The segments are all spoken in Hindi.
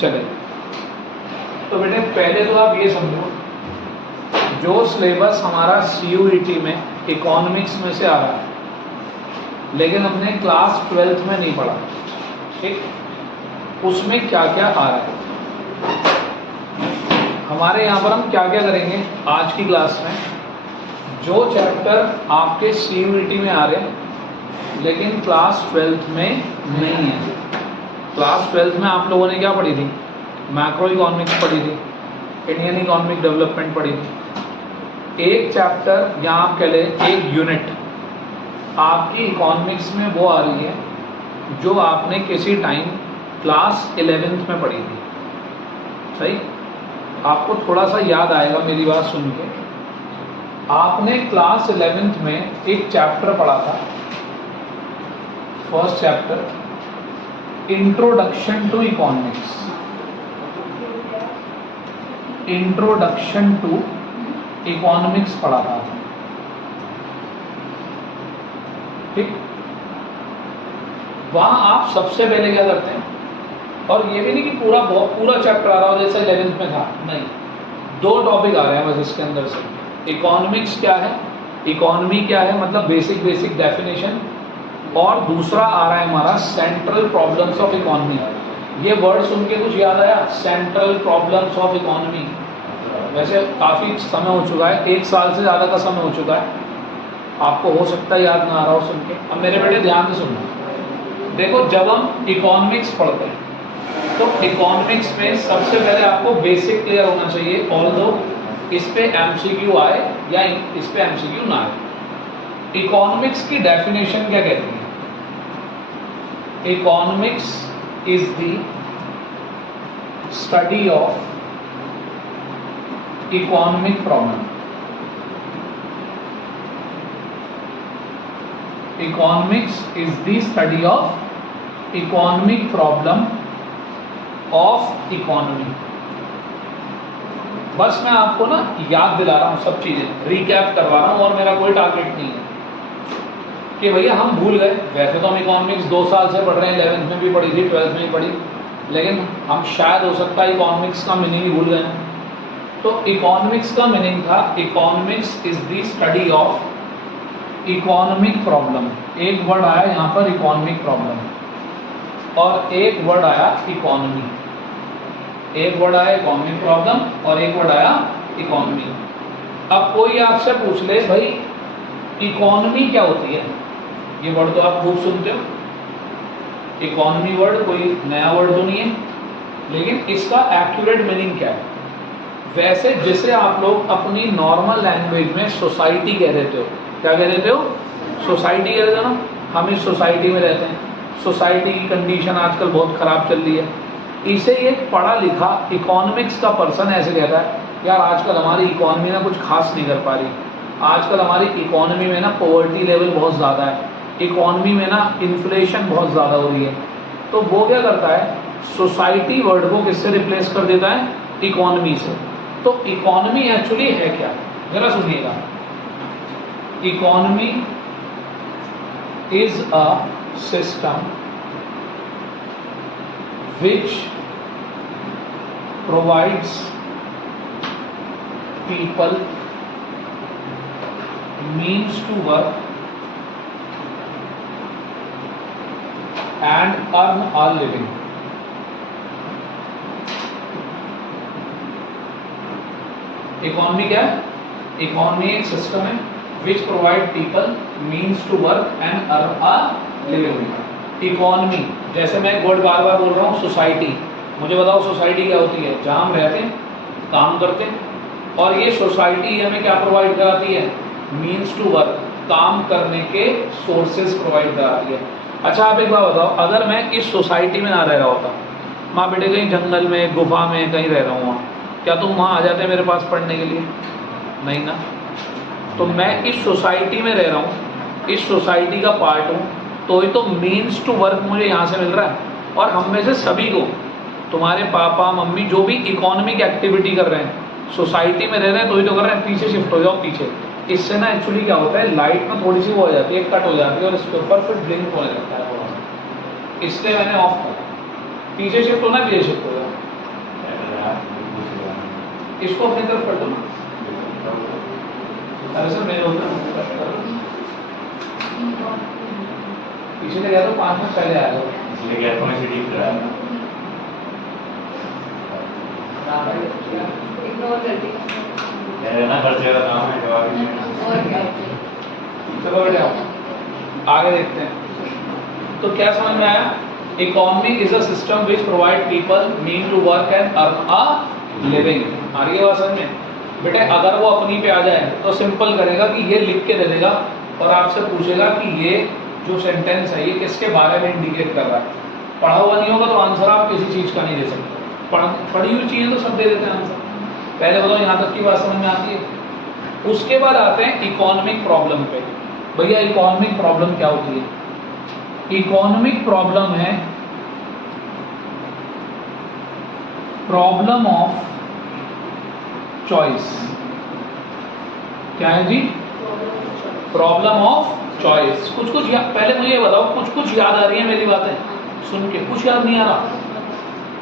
चले, तो बेटे पहले तो आप ये समझो, जो सिलेबस हमारा CUET में इकोनॉमिक्स में से आ रहा है, लेकिन हमने क्लास 12th में नहीं पढ़ा, ठीक, उसमें क्या क्या आ रहा है। हमारे यहाँ पर हम क्या क्या करेंगे आज की क्लास में, जो चैप्टर आपके CUET में आ रहे हैं लेकिन क्लास 12th में नहीं है। क्लास 12th में आप लोगों ने क्या पढ़ी थी, मैक्रो इकोनॉमिक्स पढ़ी थी, इंडियन इकोनॉमिक डेवलपमेंट पढ़ी थी। एक चैप्टर या आप कह ले एक यूनिट आपकी इकोनॉमिक्स में वो आ रही है जो आपने किसी टाइम क्लास 11th में पढ़ी थी। सही, आपको थोड़ा सा याद आएगा मेरी बात सुन के। आपने क्लास 11th में एक चैप्टर पढ़ा था, first chapter, introduction to economics, introduction to economics पढ़ा था, ठीक। वहां आप सबसे पहले क्या करते हैं, और ये भी नहीं कि पूरा चैप्टर आ रहा हो जैसे 11th में था, नहीं, दो टॉपिक आ रहे हैं बस इसके अंदर से। इकोनॉमिक्स क्या है, इकोनॉमी क्या है, मतलब बेसिक डेफिनेशन, और दूसरा आ रहा है हमारा सेंट्रल प्रॉब्लम्स ऑफ इकोनॉमी। ये वर्ड सुन के कुछ याद आया, सेंट्रल प्रॉब्लम्स ऑफ इकोनॉमी? वैसे काफ़ी समय हो चुका है, 1 साल से ज़्यादा का समय हो चुका है, आपको हो सकता है याद ना आ रहा हो सुन के। अब मेरे बेटे ध्यान से सुनना, देखो जब हम इकोनॉमिक्स पढ़ते हैं तो इकोनॉमिक्स में सबसे पहले आपको बेसिक क्लियर होना चाहिए, ऑल्दो इस पे MCQ आए या इस पे MCQ ना आए। इकोनॉमिक्स की डेफिनेशन क्या कहती है? Economics is the study of economic problem. Economics is the study of economic problem of economy. बस मैं आपको ना याद दिला रहा हूं, सब चीजें रिकैप करवा रहा हूं, और मेरा कोई टारगेट नहीं है कि भैया हम भूल गए। वैसे तो हम इकोनॉमिक्स 2 साल से पढ़ रहे हैं, 11th में भी पढ़ी थी, 12th में भी पढ़ी, लेकिन हम शायद हो सकता है इकोनॉमिक्स का मीनिंग ही भूल गए। तो इकोनॉमिक्स का मीनिंग था, economics is the study of economic problem. एक वर्ड आया यहाँ पर इकोनॉमिक प्रॉब्लम, और एक वर्ड आया इकोनॉमी। एक वर्ड आया इकोनॉमिक प्रॉब्लम और एक वर्ड आया इकोनॉमी। अब कोई आपसे पूछ ले भाई इकोनॉमी क्या होती है, ये वर्ड तो आप खूब सुनते हो, इकोनॉमी वर्ड कोई नया वर्ड तो नहीं है, लेकिन इसका एक्यूरेट मीनिंग क्या है? वैसे जिसे आप लोग अपनी नॉर्मल लैंग्वेज में सोसाइटी कह देते हो, क्या कह देते हो? सोसाइटी कह देते हो ना। हम इस सोसाइटी में रहते हैं, सोसाइटी की कंडीशन आजकल बहुत खराब चल रही है। इसे एक पढ़ा लिखा इकोनॉमिक्स का पर्सन ऐसे कहता है, यार आजकल हमारी इकोनॉमी ना कुछ खास नहीं कर पा रही, आजकल हमारी इकोनॉमी में ना पॉवर्टी लेवल बहुत ज़्यादा है, इकोनॉमी में ना इन्फ्लेशन बहुत ज़्यादा हो रही है। तो वो क्या करता है, सोसाइटी वर्ड को किससे रिप्लेस कर देता है? इकोनॉमी से। तो इकोनॉमी एक्चुअली है क्या, जरा सुनिएगा। Economy is a system which provides people means to work and earn a living. Economy क्या है? इकोनॉमी एक सिस्टम है which provide people means to work and earn a living. Economy, जैसे मैं एक वर्ड बार बार बोल रहा हूँ, सोसाइटी। मुझे बताओ सोसाइटी क्या होती है? जहाँ हम रहते हैं, काम करते हैं, और ये सोसाइटी हमें क्या प्रोवाइड कराती है? मीन्स टू वर्क, काम करने के सोर्सेज प्रोवाइड कराती है। अच्छा आप एक बात बताओ, अगर मैं इस सोसाइटी में ना रह रहा होता, माँ बेटे कहीं जंगल में, गुफा में कहीं रह रहा हूँ, वहाँ क्या तुम वहाँ आ जाते मेरे पास पढ़ने के लिए? नहीं ना। तो मैं इस सोसाइटी में रह रहा हूँ, इस सोसाइटी का पार्ट हूँ, तो ही तो मीन्स टू वर्क मुझे यहाँ से मिल रहा है। और हम में से सभी को, तुम्हारे पापा मम्मी जो भी इकोनॉमिक एक्टिविटी कर रहे हैं, सोसाइटी में रह रहे हैं, तो ही तो कर रहे हैं। पीछे शिफ्ट हो जाओ पीछे। इससे ना एक्चुअली क्या होता है, लाइट में थोड़ी सी वो हो जाती है, कट हो जाती है, और इसके ऊपर फिर ब्लिंक होने लगता है थोड़ा सा, इसलिए मैंने ऑफ करा। पीछे शिफ्ट होना, पीछे शिफ्ट हो जाओ। इसको अपनी तरफ कर दो ना। अरे सर मेरे होता पीछे गया तो 5 मिनट पहले आया था, इसलिए गया तो मैं सीढ़ी पे आया इग्नोर कर दी मेरे ना हर जगह काम है जवाब ही नहीं है। और क्या चलो बेटे आओ आगे देखते हैं। तो क्या समझ में आया? Economy is a system which provide people mean to work and earn a living. आ रही है बात समझ में? बेटे अगर वो अपनी पे आ जाए तो सिंपल करेगा कि ये लिख के दे देगा और आपसे पूछेगा कि ये जो सेंटेंस है ये किसके बारे में इंडिकेट कर रहा है। पढ़ा हुआ नहीं होगा तो आंसर आप किसी चीज का नहीं दे सकते, पढ़ी हुई चीजें तो सब दे देते हैं आंसर। पहले बताओ यहाँ तक की बात समझ में आती है। उसके बाद आते हैं इकोनॉमिक प्रॉब्लम पे। भैया इकोनॉमिक प्रॉब्लम क्या होती है? इकोनॉमिक प्रॉब्लम है प्रॉब्लम ऑफ चॉइस। क्या है जी? Problem of choice. कुछ कुछ पहले मुझे ये बताओ, कुछ कुछ याद आ रही है मेरी बातें सुन के? कुछ याद नहीं आ रहा?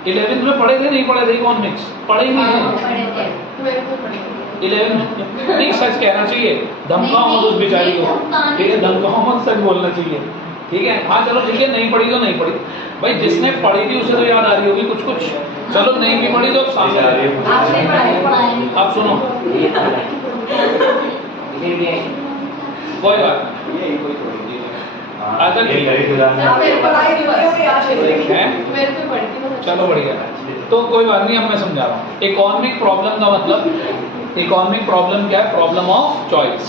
11th में पढ़े थे नहीं पढ़े थे इकोनॉमिक्स? पढ़े ही नहीं थे 11 में। नहीं सच कहना चाहिए, धमकाओ मत उस बेचारी को, ठीक है? धमकाओ मत, सच बोलना चाहिए, ठीक है? हाँ चलो ठीक है, नहीं पढ़ी तो नहीं पढ़ी भाई, जिसने पढ़ी थी उसे तो याद आ रही होगी कुछ कुछ। चलो नहीं भी पढ़ी तो सामने आप सुनो, कोई बात चलो बढ़िया। तो कोई बात नहीं, अब मैं समझा रहा हूँ। इकोनॉमिक प्रॉब्लम का मतलब, इकोनॉमिक प्रॉब्लम क्या है? Problem of choice.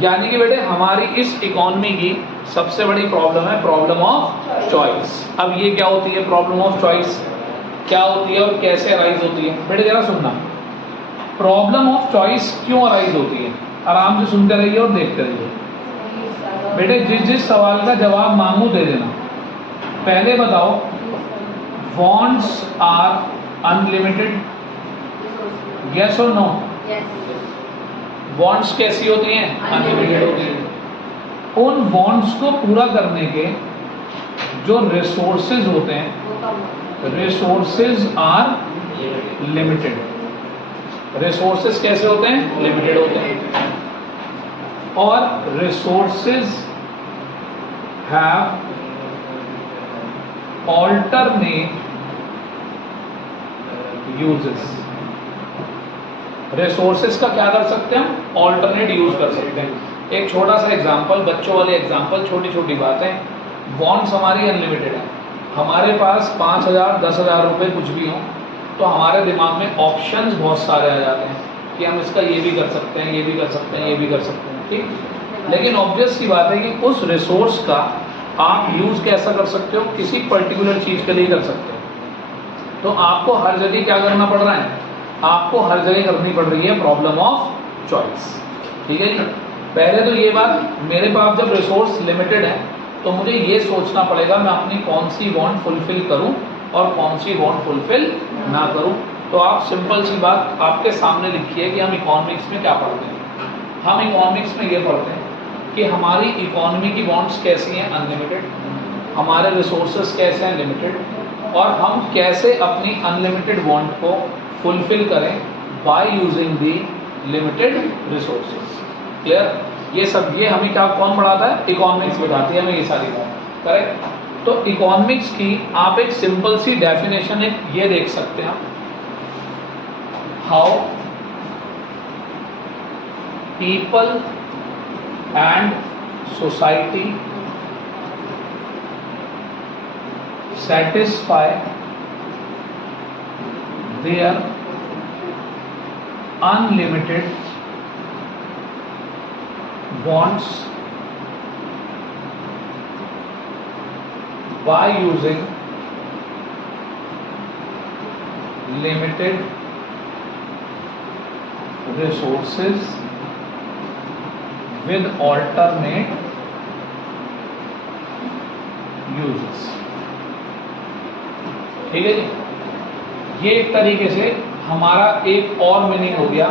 यानी कि बेटे हमारी इस इकोनॉमी की सबसे बड़ी प्रॉब्लम है प्रॉब्लम ऑफ चॉइस। अब ये क्या होती है प्रॉब्लम ऑफ चॉइस? क्या होती है और कैसे अराइज होती है? बेटे जरा सुनना, प्रॉब्लम ऑफ चॉइस क्यों अराइज होती है? आराम से सुनते रहिए और देखते रहिए। बेटे जिस जिस सवाल का जवाब मांगू दे देना। पहले बताओ, वॉन्ट्स आर अनलिमिटेड, यस और नो? वॉन्ट्स कैसी होती हैं? अनलिमिटेड होती हैं। उन वॉन्ट्स को पूरा करने के जो रिसोर्सेज होते हैं, रिसोर्सेज आर लिमिटेड। रिसोर्सेज कैसे होते हैं? लिमिटेड होते हैं। और resources have alternate uses. Resources का क्या कर सकते हैं? ऑल्टरनेट यूज कर सकते हैं। एक छोटा सा एग्जांपल, बच्चों वाले एग्जांपल, छोटी छोटी बातें। वॉन्ट्स हमारी अनलिमिटेड है, हमारे पास 5,000 10,000 रुपये कुछ भी हो तो हमारे दिमाग में ऑप्शंस बहुत सारे आ जाते हैं कि हम इसका ये भी कर सकते हैं, ये भी कर सकते हैं, ये भी कर सकते हैं, ठीक? लेकिन ऑब्वियस सी बात है कि उस रिसोर्स का आप यूज कैसा कर सकते हो? किसी पर्टिकुलर चीज के लिए कर सकते हो। तो आपको हर जगह क्या करना पड़ रहा है? आपको हर जगह करनी पड़ रही है प्रॉब्लम ऑफ चॉइस, ठीक है जी? पहले तो ये बात, मेरे पास जब रिसोर्स लिमिटेड है तो मुझे ये सोचना पड़ेगा मैं अपनी कौन सी वांट फुलफिल करूं और कौन सी वांट फुलफिल ना करूं। तो आप सिंपल सी बात आपके सामने लिखी है कि हम इकोनॉमिक्स में क्या पढ़ते हैं। हम इकोनॉमिक्स में ये पढ़ते हैं कि हमारी इकोनॉमी की वांट्स कैसी हैं? अनलिमिटेड। हमारे रिसोर्सेज कैसे हैं? लिमिटेड। और हम कैसे अपनी अनलिमिटेड वांट को फुलफिल करें by using the limited resources. Clear? ये सब ये हमें क्या कौन पढ़ाता है? इकोनॉमिक्स बताती है हमें ये सारी बात, करेक्ट? तो इकोनॉमिक्स की आप एक सिंपल सी डेफिनेशन एक ये देख सकते हैं, how people and society satisfy their unlimited wants by using limited resources with alternate uses। ठीक है जी? ये एक तरीके से हमारा एक और मीनिंग हो गया,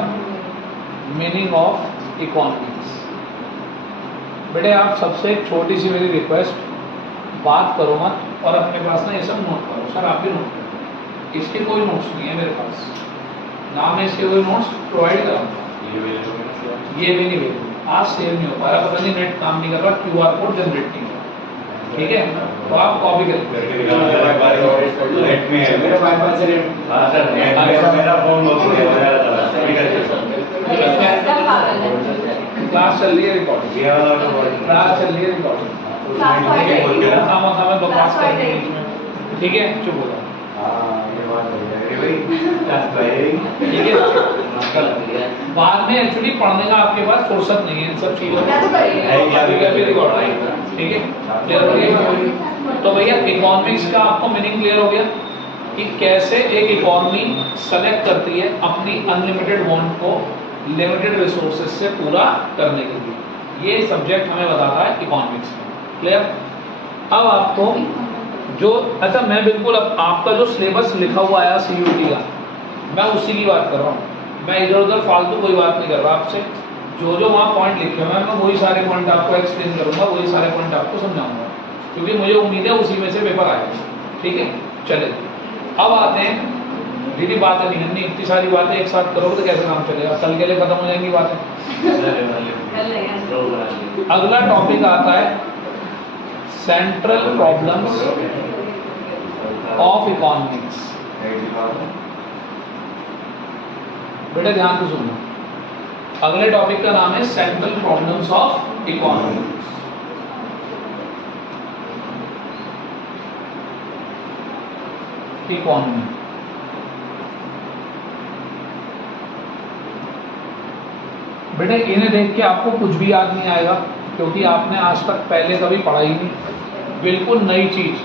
मीनिंग ऑफ इकोनॉमिक्स। बेटे आप सबसे एक छोटी सी मेरी रिक्वेस्ट, बात करो मत और अपने पास ना ये सब नोट करो। सर आप भी नोट करो, इसके कोई नोट्स नहीं है मेरे पास, ना मैं इसके कोई नोट्स प्रोवाइड कराऊंगा, ये भी ले लो। ये भी नहीं भेजूंगा, आज सेव नहीं हो पा रहा, पता नहीं नेट काम नहीं कर रहा, QR कोड जनरेट नहीं हो रहा, ठीक है, तो आप कॉपी करें। नेट में है मेरा वाईफाई से नेट। हाँ सर, नेट में मेरा फोन बहुत तेज चला सभी का क्लास चल रही है रिकॉर्डिंग, ये वाला तो बहुत क्लास चल रही है रिकॉर्डिंग, खामा खामा बकवास करनी है बीच में, ठीक है, चुप हो जाओ, हाँ ये बात हो जाएगी भाई क्लास पाएगी ठीक है। बाद में एक्चुअली पढ़ने का आपके पास फुर्सत नहीं है इन सब चीजों मैं तो कर रही हूँ। का रिकॉर्ड, ठीक है, क्लियर हो गया। तो भैया इकोनॉमिक्स का आपको मीनिंग क्लियर हो गया कि कैसे एक इकोनॉमी सेलेक्ट करती है अपनी अनलिमिटेड वांट को लिमिटेड रिसोर्सेज से पूरा करने के लिए, ये सब्जेक्ट हमें बताता है इकोनॉमिक्स में, क्लियर। अब आपको जो अच्छा मैं बिल्कुल अब आपका जो सिलेबस लिखा हुआ आया CUT का, मैं उसी की बात कर रहा हूँ, मैं इधर उधर फालतू कोई बात नहीं कर रहा आपसे, जो जो वहाँ पॉइंट लिखे हुए हैं मैं वही सारे पॉइंट आपको एक्सप्लेन करूँगा, वही सारे पॉइंट आपको समझाऊंगा, क्योंकि मुझे उम्मीद है उसी में से पेपर आएगा, ठीक है। चले अब आते हैं, दीदी बातें नहीं करनी, इतनी सारी बातें एक साथ करोगे तो कैसे काम चलेगा, कल के लिए खत्म हो जाएंगी बातें। अगला टॉपिक आता है सेंट्रल प्रॉब्लम्स ऑफ इकोनॉमिक्स। बेटा ध्यान से सुनो, अगले टॉपिक का नाम है central problems of economics. Economy बेटा इन्हें देख के आपको कुछ भी याद नहीं आएगा, क्योंकि आपने आज तक पहले कभी पढ़ा ही नहीं, बिल्कुल नई चीज।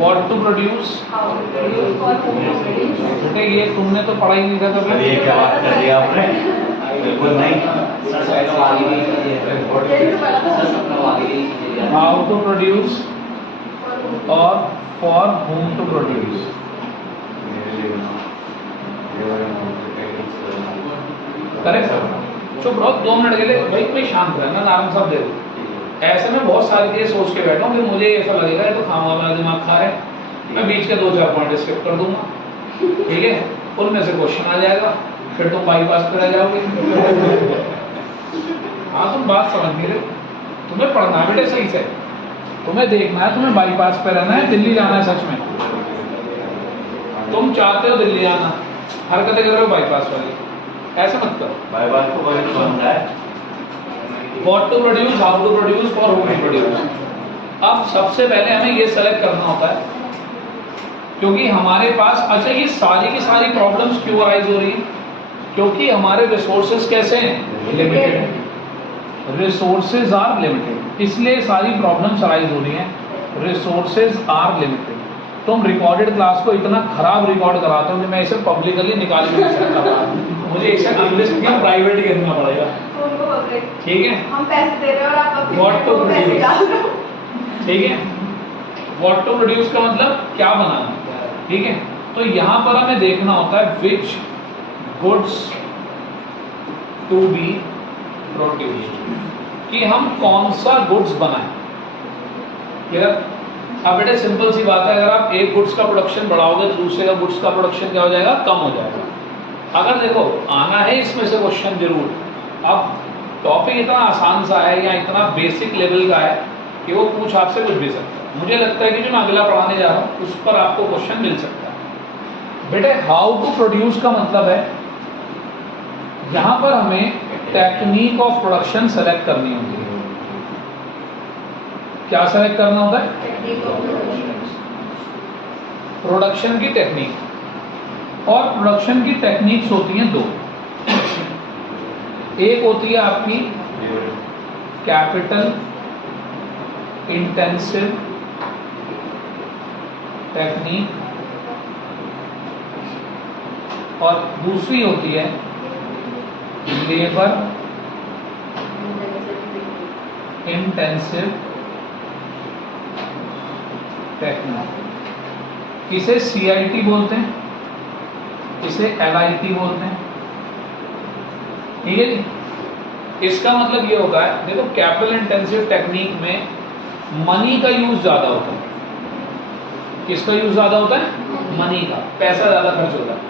What to produce, बेटा ये तुमने तो पढ़ा ही नहीं था अरे कभी। ये क्या बात कर दी आपने बिल्कुल नहीं How to produce और for whom to produce। Correct, चुप रहो 2 मिनट के लिए भाई, कोई शांत रहना, आराम साहब दे दो। ऐसे में बहुत सारे केस सोच के बैठा हूँ, फिर मुझे ऐसा लगेगा ये तो खामा वाला दिमाग खा रहे हैं, मैं बीच के 2-4 पॉइंट स्किप कर दूंगा, ठीक है, उनमें से क्वेश्चन आ जाएगा, फिर तुम बाईपास पे रह जाओगे। हाँ तुम बात समझ नहीं रहे, तुम्हें पढ़ना है बेटे सही से, तुम्हें देखना है, तुम्हें बाईपास पे रहना है, दिल्ली जाना है सच में, तुम चाहते हो दिल्ली जाना, हरकतें कर रहे हो बाईपास वाली, ऐसा मत करो। बाईपास को कोई तो बनता है What to produce, how to produce, for whom to produce। अब सबसे पहले हमें ये सेलेक्ट करना होता है, क्योंकि हमारे पास अच्छा ये सारी की सारी प्रॉब्लम्स क्यों अराइज हो रही है, क्योंकि हमारे रिसोर्सेज कैसे हैं, लिमिटेड हैं, रिसोर्सेज आर लिमिटेड, इसलिए सारी प्रॉब्लम्स अराइज हो रही हैं, रिसोर्सेज आर लिमिटेड। तुम रिकॉर्डेड क्लास को इतना खराब रिकॉर्ड कराते हो कि मैं इसे पब्लिकली निकाल भी नहीं सकता, मुझे इसे इंग्लिश में प्राइवेट ही करना पड़ेगा, ठीक है। हम पैसे दे रहे हो और आप अपने What to पैसे produce। डाल रहे हो। ठीक है, व्हाट टू प्रोड्यूस का मतलब क्या बनाना, ठीक है। तो यहाँ पर हमें देखना होता है which goods to be produced, कि हम कौन सा गुड्स बनाएं, क्लियर। अब बेटे सिंपल सी बात है, अगर आप एक गुड्स का प्रोडक्शन बढ़ाओगे तो दूसरे का गुड्स का प्रोडक्शन क्या हो जाएगा, कम हो जाएगा। अगर देखो आना है इसमें से क्वेश्चन जरूर, अब टॉपिक इतना आसान सा है या इतना बेसिक लेवल का है कि वो पूछ आपसे कुछ भी सकता है। मुझे लगता है कि जो मैं अगला पढ़ाने जा रहा हूँ उस पर आपको क्वेश्चन मिल सकता है। बेटे हाउ टू प्रोड्यूस का मतलब है यहाँ पर हमें टेक्निक ऑफ प्रोडक्शन सेलेक्ट करनी होती है। क्या सेलेक्ट करना होता है, प्रोडक्शन की टेक्निक। और प्रोडक्शन की टेक्निक्स होती हैं 2, एक होती है आपकी कैपिटल इंटेंसिव टेक्निक और दूसरी होती है लेबर इंटेंसिव टेक्निक। इसे CIT बोलते हैं, इसे LIT बोलते हैं, ठीक है जी। इसका मतलब ये होगा, देखो कैपिटल इंटेंसिव टेक्निक में मनी का यूज ज्यादा होता है, किसका यूज ज्यादा होता है? मनी का, पैसा ज्यादा खर्च होता है।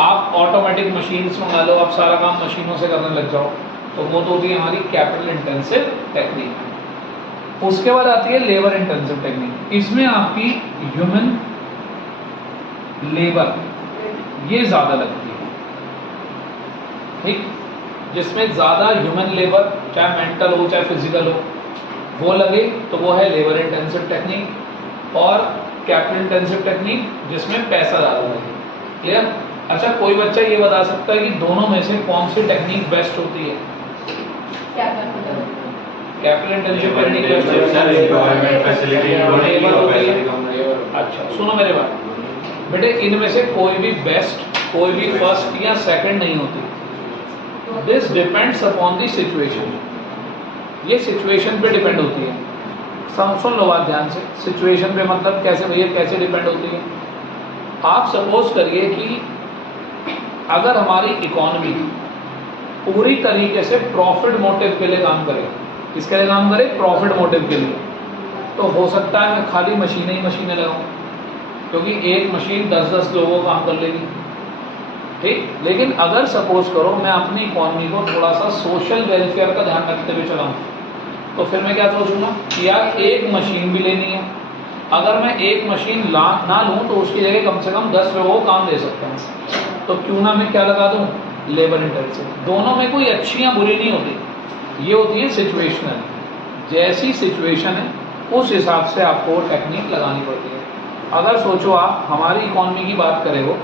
आप ऑटोमेटिक मशीन्स मंगा लो, आप सारा काम मशीनों से करने लग जाओ, तो वो तो होती है हमारी कैपिटल इंटेंसिव टेक्निक। उसके बाद आती है लेबर इंटेंसिव टेक्निक। इसमें आपकी ह्यूमन लेबर ये ज्यादा लगती है, ठीक, जिसमें ज्यादा ह्यूमन लेबर, चाहे मेंटल हो चाहे फिजिकल हो, वो लगे तो वो है लेबर इंटेंसिव टेक्निक। और कैपिटल इंटेंसिव टेक्निक जिसमें पैसा ज्यादा लगे। क्लियर? अच्छा, कोई बच्चा ये बता सकता है कि दोनों में से कौन सी टेक्निक बेस्ट होती है? क्या करना है? कैपिटल इंटेंसिव टेक्निक बेस्ट होती है। अच्छा सुनो मेरे बात बेटे, इनमें से कोई भी बेस्ट, कोई भी फर्स्ट या सेकंड नहीं होती। This depends upon the situation. ये सिचुएशन पे डिपेंड होती है। सुन लो बात ध्यान से। सिचुएशन पे मतलब कैसे भैया, कैसे डिपेंड होती है? आप सपोज करिए कि अगर हमारी इकोनॉमी पूरी तरीके से प्रॉफिट मोटिव के लिए काम करे, किसके लिए काम करे? प्रॉफिट मोटिव के लिए, तो हो सकता है मैं खाली मशीनें ही मशीनें लगाऊं, क्योंकि एक मशीन 10-10 लोगों को काम कर लेगी, ठीक। लेकिन अगर सपोज करो मैं अपनी इकोनॉमी को थोड़ा सा सोशल वेलफेयर का ध्यान रखते हुए चलाऊं, तो फिर मैं क्या सोचूंगा कि यार एक मशीन भी लेनी है। अगर मैं एक मशीन ना लूं तो उसकी जगह कम से कम 10 लोगों को काम दे सकता हूं, तो क्यों ना मैं क्या लगा दूं? Labour intensive. दोनों में कोई अच्छी या बुरी नहीं होती, ये होती है सिचुएशनल। जैसी सिचुएशन है उस हिसाब से आपको टेक्निक लगानी पड़ती है। अगर सोचो आप हमारी इकोनॉमी की बात करें हो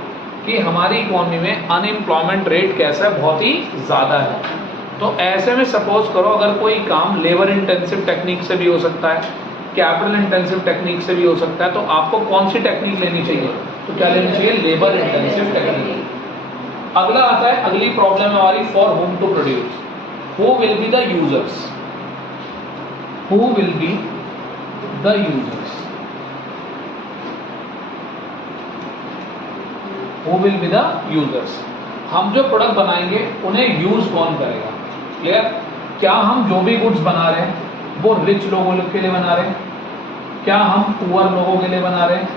कि हमारी इकोनॉमी में अनएम्प्लॉयमेंट रेट कैसा है? बहुत ही ज़्यादा है। तो ऐसे में सपोज करो अगर कोई काम लेबर इंटेंसिव टेक्निक से भी हो सकता है, कैपिटल इंटेंसिव टेक्निक से भी हो सकता है, तो आपको कौन सी टेक्निक लेनी चाहिए? तो क्या लेनी चाहिए? Labour intensive technique. अगला आता है, अगली प्रॉब्लम हमारी for whom to produce. Who will be the users? Who will be the users? Who will be the users? हम जो प्रोडक्ट बनाएंगे उन्हें यूज कौन करेगा? क्लियर? क्या हम जो भी गुड्स बना रहे हैं वो रिच लोगों के लिए बना रहे हैं? क्या हम पुअर लोगों के लिए बना रहे हैं?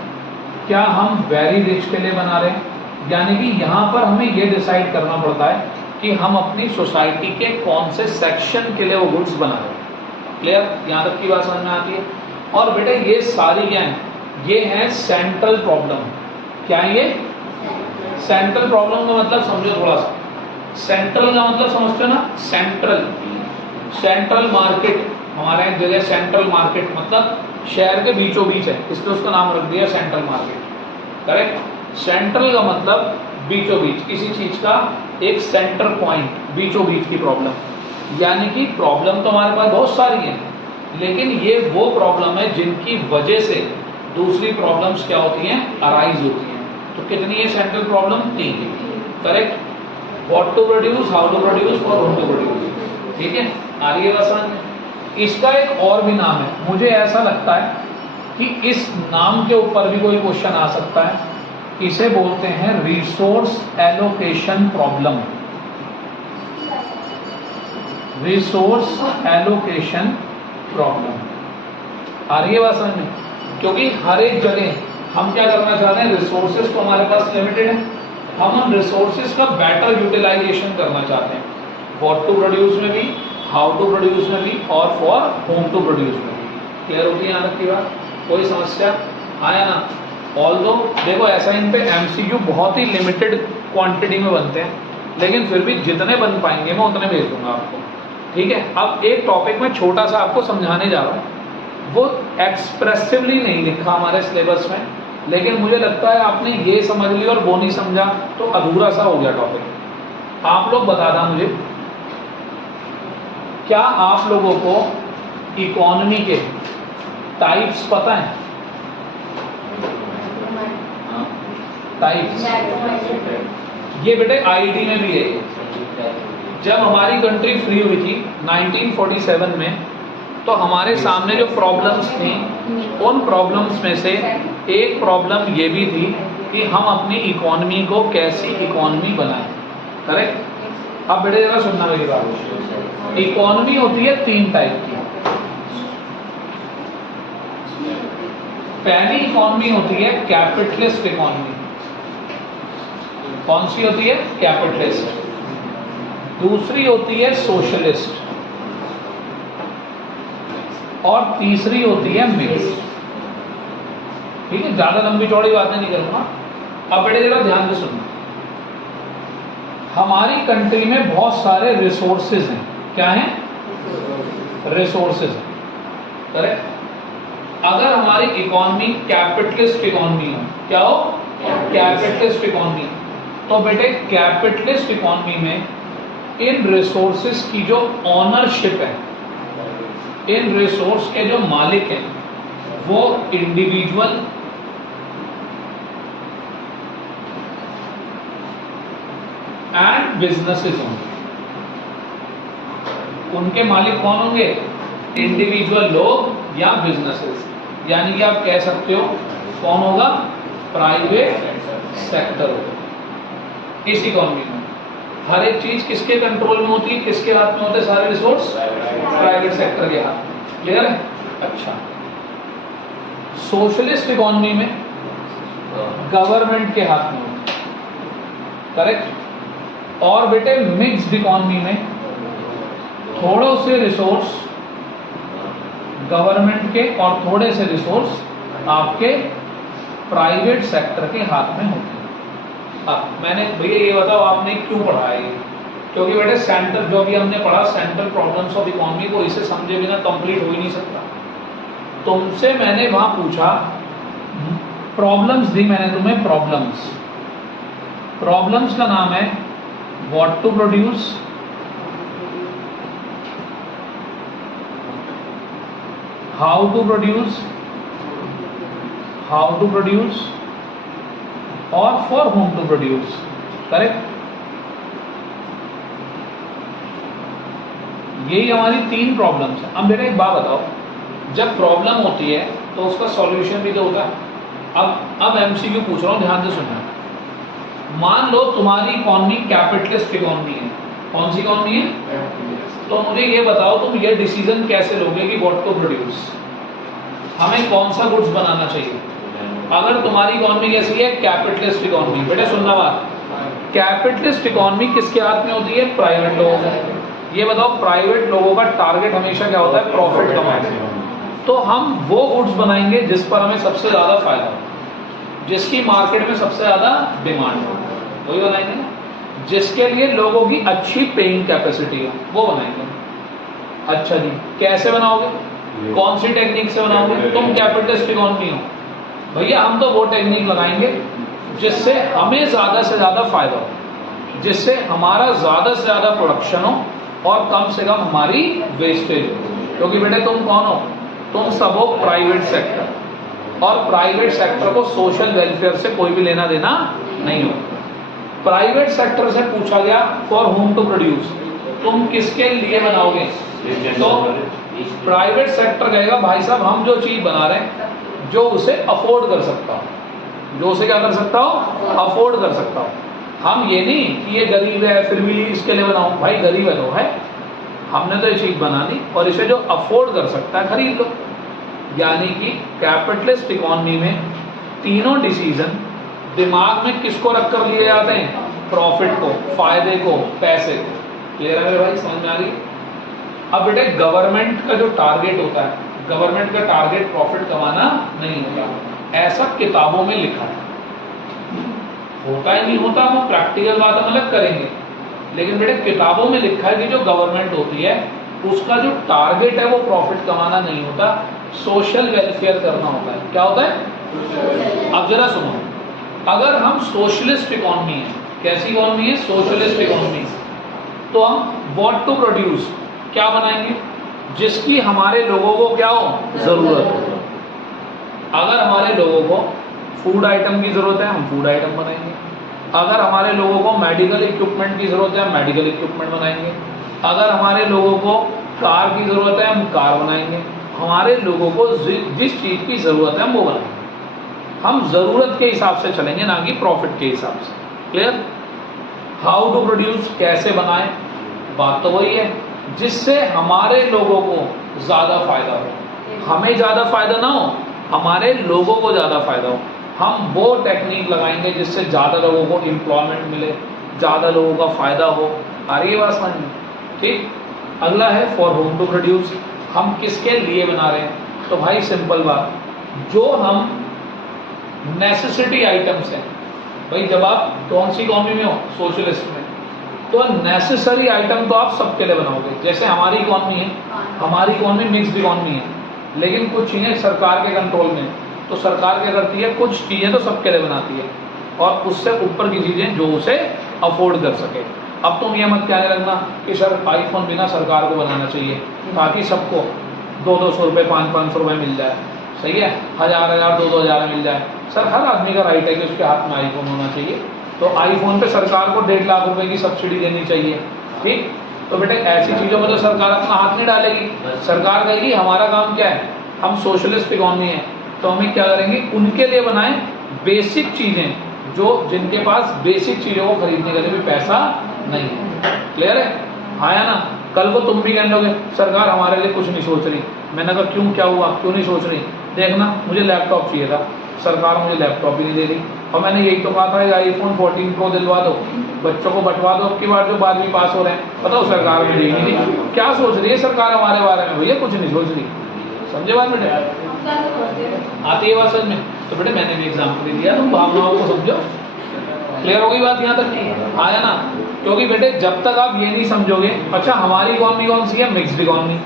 क्या हम वेरी रिच के लिए बना रहे हैं? यानी कि यहाँ पर हमें ये डिसाइड करना पड़ता है कि हम अपनी सोसाइटी के कौन से सेक्शन के लिए वो गुड्स बना रहे हैं। क्लियर? यहाँ तक की बात समझ में आती है? और बेटे ये सारी क्या है? ये है सेंट्रल प्रॉब्लम। क्या है ये? सेंट्रल प्रॉब्लम का मतलब समझो थोड़ा सा। सेंट्रल का मतलब समझते हो ना? Central, central market. हमारे एक जगह सेंट्रल मार्केट मतलब शहर के बीचों बीच है, इसलिए उसका नाम रख दिया सेंट्रल मार्केट। करेक्ट? सेंट्रल का मतलब बीचों बीच, किसी चीज का एक सेंटर पॉइंट, बीचों बीच की प्रॉब्लम। यानी कि प्रॉब्लम तो हमारे पास बहुत सारी है, लेकिन ये वो प्रॉब्लम है जिनकी वजह से दूसरी प्रॉब्लम्स क्या होती हैं? अराइज होती हैं। तो कितनी है central problem? 3। Correct? What to produce, how to produce और होम टू प्रोड्यूस। ठीक है? आ रही है बात समझ में? इसका एक और भी नाम है, मुझे ऐसा लगता है कि इस नाम के ऊपर भी कोई क्वेश्चन आ सकता है। इसे बोलते हैं resource allocation problem. Resource allocation problem. आ रही है बात समझ में? क्योंकि हर एक जगह हम क्या करना चाहते हैं? रिसोर्सेज तो हमारे पास लिमिटेड है, हम उन रिसोर्सेज का बेटर यूटिलाइजेशन करना चाहते हैं। व्हाट टू प्रोड्यूस में भी, हाउ टू प्रोड्यूस में भी, और फॉर होम टू प्रोड्यूस में भी। क्लियर होती है यहाँ तक की बात? कोई समस्या आया ना? ऑल्दो देखो ऐसा इन पे एमसीक्यू बहुत ही लिमिटेड क्वांटिटी में बनते हैं, लेकिन फिर भी जितने बन पाएंगे मैं उतने भेज दूंगा आपको। ठीक है? अब एक टॉपिक में छोटा सा आपको समझाने जा रहा हूँ, वो एक्सप्रेसिवली नहीं लिखा हमारे सिलेबस में, लेकिन मुझे लगता है आपने ये समझ लिया और वो नहीं समझा तो अधूरा सा हो गया टॉपिक। आप लोग बता दें मुझे, क्या आप लोगों को इकोनॉमी के टाइप्स पता है? टाइप्स ये बेटे आईडी में भी है। जब हमारी कंट्री फ्री हुई थी 1947 में, तो हमारे सामने जो प्रॉब्लम्स थी उन प्रॉब्लम्स में से एक प्रॉब्लम ये भी थी कि हम अपनी इकोनॉमी को कैसी इकोनॉमी बनाएं। करेक्ट? अब बेटे जरा सुनना मेरी बात। इकोनॉमी होती है 3 टाइप की। पहली इकॉनमी होती है कैपिटलिस्ट इकॉनमी। कौन सी होती है? कैपिटलिस्ट। दूसरी होती है सोशलिस्ट और तीसरी होती है मिक्स। ठीक है, ज्यादा लंबी चौड़ी बातें नहीं करूंगा। अब बेटे जरा ध्यान से सुनना। हमारी कंट्री में बहुत सारे रिसोर्सेज हैं। क्या हैं? रिसोर्सेज हैं, करेक्ट। अगर हमारी इकॉनमी कैपिटलिस्ट इकॉनमी हो, क्या हो? Capitalist economy. तो बेटे कैपिटलिस्ट इकॉनमी में इन रिसोर्सेज की जो ऑनरशिप है, इन रिसोर्स के जो मालिक हैं, वो इंडिविजुअल एंड बिजनेसेस होंगे। उनके मालिक कौन होंगे? इंडिविजुअल लोग या बिजनेसेस। यानी कि आप कह सकते हो कौन होगा? प्राइवेट सेक्टर होगा। इस इकॉनमी में हर एक चीज किसके कंट्रोल में होती है, किसके हाथ में होते हैं सारे रिसोर्स? प्राइवेट सेक्टर के हाथ में। क्लियर है? अच्छा, सोशलिस्ट इकॉनमी में गवर्नमेंट के हाथ में होते हैं, करेक्ट। और बेटे मिक्स्ड इकॉनमी में थोड़े से रिसोर्स गवर्नमेंट के और थोड़े से रिसोर्स आपके प्राइवेट सेक्टर के हाथ में होते हैं। अब मैंने भैया ये बताओ आपने क्यों पढ़ा है? क्योंकि बेटे सेंटर जो अभी हमने पढ़ा, सेंट्रल प्रॉब्लम्स ऑफ इकोनॉमी को, इसे समझे बिना कंप्लीट हो ही नहीं सकता। तुमसे मैंने वहां पूछा, प्रॉब्लम्स दी मैंने तुम्हें, प्रॉब्लम्स। प्रॉब्लम्स का नाम है what to produce, how to produce, और for whom to produce, correct. यही हमारी 3 प्रॉब्लम्स हैं। अब बेटा एक बात बताओ, जब प्रॉब्लम होती है तो उसका सॉल्यूशन भी तो होता है। अब एमसीक्यू पूछ रहा हूं, ध्यान से सुनना। मान लो तुम्हारी इकॉनमी कैपिटलिस्ट इकॉनमी है। कौन सी इकॉनमी है? तो मुझे ये बताओ तुम ये डिसीजन कैसे लोगे कि व्हाट टू प्रोड्यूस, हमें कौन सा गुड्स बनाना चाहिए। अगर तुम्हारी इकॉनमी कैसी है? Capitalist economy. बेटा सुनना बात, कैपिटलिस्ट इकॉनमी किसके हाथ में होती है? प्राइवेट लोगों का। ये बताओ प्राइवेट लोगों का टारगेट हमेशा क्या होता है? प्रॉफिट कमाना। तो हम वो गुड्स बनाएंगे जिस पर हमें सबसे ज्यादा फायदा हो, जिसकी मार्केट में सबसे ज्यादा डिमांड हो, वही बनाएंगे ना। जिसके लिए लोगों की अच्छी पेइंग कैपेसिटी है, वो बनाएंगे। अच्छा जी, कैसे बनाओगे? कौन सी टेक्निक से बनाओगे? तुम कैपिटलिस्ट इकॉनमी हो भैया, हम तो वो टेक्निक लगाएंगे जिससे हमें ज्यादा से ज्यादा फायदा हो, जिससे हमारा ज्यादा से ज्यादा प्रोडक्शन हो और कम से कम हमारी वेस्टेज हो। क्योंकि बेटे तुम कौन हो? तुम सब हो प्राइवेट सेक्टर, और प्राइवेट सेक्टर को सोशल वेलफेयर से कोई भी लेना देना नहीं हो। प्राइवेट सेक्टर से पूछा गया फॉर होम टू प्रोड्यूस, तुम किसके लिए बनाओगे? तो प्राइवेट सेक्टर कहेगा भाई साहब हम जो चीज बना रहे हैं, जो उसे अफोर्ड कर सकता हो, जो उसे क्या कर सकता हो? अफोर्ड कर सकता हो। हम ये नहीं कि ये गरीब है फिर भी इसके लिए बनाओ। भाई गरीब है तो है, हमने तो ये चीज बना दी और इसे जो अफोर्ड कर सकता है खरीद लो। यानी कि कैपिटलिस्ट इकॉनमी में तीनों डिसीजन दिमाग में किसको रख कर लिए जाते हैं? प्रॉफिट को, फायदे को, पैसे को। क्लियर है मेरे भाई? समझ में आ रही? अब बेटे गवर्नमेंट का जो टारगेट होता है, गवर्नमेंट का टारगेट प्रॉफिट कमाना नहीं होता, ऐसा किताबों में लिखा है। होता ही नहीं होता, वो प्रैक्टिकल बात हम अलग करेंगे, लेकिन बेटे किताबों में लिखा है कि जो गवर्नमेंट होती है उसका जो टारगेट है वो प्रॉफिट कमाना नहीं होता, सोशल वेलफेयर करना होता है। क्या होता है? अब जरा सुनो, अगर हम सोशलिस्ट इकॉनमी है, कैसी इकॉनमी है? सोशलिस्ट इकॉनमी, तो हम व्हाट टू प्रोड्यूस क्या बनाएंगे? जिसकी हमारे लोगों को क्या हो? जरूरत हो। अगर हमारे लोगों को फूड आइटम की जरूरत है, हम फूड आइटम बनाएंगे। अगर हमारे लोगों को मेडिकल इक्विपमेंट की जरूरत है, हम मेडिकल इक्विपमेंट बनाएंगे। अगर हमारे लोगों को कार की जरूरत है, हम कार बनाएंगे। हमारे लोगों को जिस चीज की जरूरत है हम वो बनाएंगे। हम जरूरत के हिसाब से चलेंगे, ना कि प्रॉफिट के हिसाब से। क्लियर? हाउ टू प्रोड्यूस, कैसे बनाएं, बात तो वही है, जिससे हमारे लोगों को ज्यादा फायदा हो। हमें ज्यादा फायदा ना हो, हमारे लोगों को ज़्यादा फायदा हो। हम वो टेक्निक लगाएंगे जिससे ज़्यादा लोगों को एम्प्लॉयमेंट मिले, ज़्यादा लोगों का फायदा हो। आ रही है बात समझ में? ठीक। अगला है फॉर होम टू प्रोड्यूस। हम किसके लिए बना रहे हैं? तो भाई सिंपल बात, जो हम नेसेसिटी आइटम्स हैं, भाई जब आप कौन सी इकॉनमी में हो, सोशलिस्ट में, तो नेसेसरी आइटम तो आप सबके लिए बनाओगे। जैसे हमारी इकॉनमी है, हमारी इकॉनमी मिक्स्ड इकॉनमी है, लेकिन कुछ चीज़ें सरकार के कंट्रोल में, तो सरकार क्या करती है, कुछ चीज़ें तो सबके लिए बनाती है, और उससे ऊपर की चीज़ें जो उसे अफोर्ड कर सके। अब तुम ये मत कहने लगना कि सर आईफोन बिना सरकार को बनाना चाहिए ताकि सबको 200-200 रुपये 500-500 रुपये मिल जाए, सही है, 1000-1000 2-2000 मिल जाए। सर हर आदमी का राइट है कि उसके हाथ में आईफोन होना चाहिए, तो आईफोन पे सरकार को 1.5 लाख रुपए की सब्सिडी देनी चाहिए। ठीक। तो बेटे ऐसी चीज़ों में तो सरकार अपना हाथ नहीं डालेगी। सरकार कहेगी हमारा काम क्या है, हम सोशलिस्ट इकॉनमी है, तो हमें क्या करेंगे, उनके लिए बनाएं बेसिक चीज़ें, जो जिनके पास बेसिक चीज़ों को खरीदने के लिए भी पैसा नहीं है। क्लियर है? हाँ या ना? कल को तुम भी कहने लोगे सरकार हमारे लिए कुछ नहीं सोच रही। मैंने कहा क्यों, क्या हुआ, क्यों नहीं सोच रही? देखना मुझे लैपटॉप चाहिए था, सरकार मुझे लैपटॉप ही नहीं दे रही, और मैंने यही तो कहा था आईफोन 14 प्रो दिलवा दो, बच्चों को बंटवा दो। अब की बार जो 12वीं पास हो रहे हैं, बताओ सरकार में देगी नहीं। क्या सोच रही है सरकार हमारे बारे में? भैया कुछ नहीं सोच रही। समझे बात बेटे? आती है बात समझ में? तो बेटे मैंने भी एग्जाम्पल दिया, तुम भावनाओं को समझो। क्लियर हो गई बात यहाँ तक की? आया ना? क्योंकि बेटे जब तक आप ये नहीं समझोगे, अच्छा हमारी इकॉनमी कौन सी है, मिक्स्ड इकॉनमी,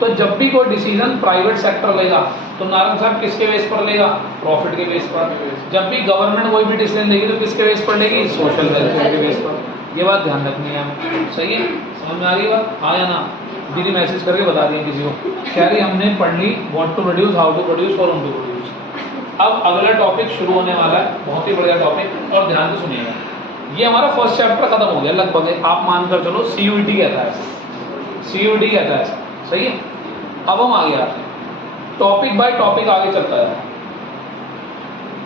तो जब भी कोई डिसीजन प्राइवेट सेक्टर लेगा तो नारायण साहब किसके बेस पर लेगा, प्रॉफिट के बेस पर। जब भी गवर्नमेंट कोई भी डिसीजन लेगी तो किसके बेस पर लेगी, सोशल वेलफेयर के बेस पर। ये बात ध्यान रखनी है हमें, सही है? समझ में आ रही बात? हाँ या ना? दीदी मैसेज करके बता रही है किसी को, कह रही हमने पढ़ ली what to produce, how to produce और होम टू प्रोड्यूस। अब अगला टॉपिक शुरू होने वाला है, बहुत ही बढ़िया टॉपिक, और ध्यान से सुनिएगा। ये हमारा फर्स्ट चैप्टर खत्म हो गया लगभग, आप मानकर चलो CUET कहता है, CUET कहता है, सही है? अब हम आगे आते हैं, टॉपिक बाय टॉपिक आगे चलता है।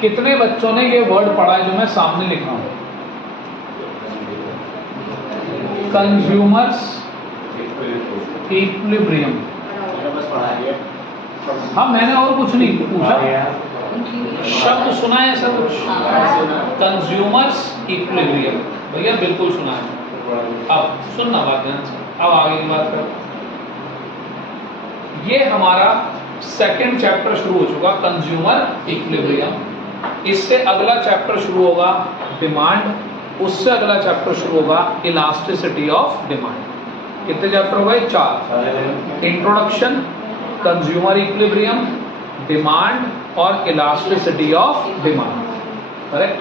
कितने बच्चों ने ये वर्ड पढ़ा है जो मैं सामने लिख रहा हूं, कंज्यूमर्स इक्विलिब्रियम? हाँ मैंने और कुछ नहीं पूछा, शब्द सुना है सब कुछ, कंज्यूमर्स इक्विलिब्रियम, भैया बिल्कुल सुना है। अब सुनना बात ध्यान से, अब आगे की बात करो। ये हमारा सेकंड चैप्टर शुरू हो चुका, कंज्यूमर इक्विलिब्रियम। इससे अगला चैप्टर शुरू होगा डिमांड, उससे अगला चैप्टर शुरू होगा इलास्टिसिटी ऑफ डिमांड। कितने चैप्टर हो गए? 4। इंट्रोडक्शन, कंज्यूमर इक्विलिब्रियम, डिमांड और इलास्टिसिटी ऑफ डिमांड। करेक्ट?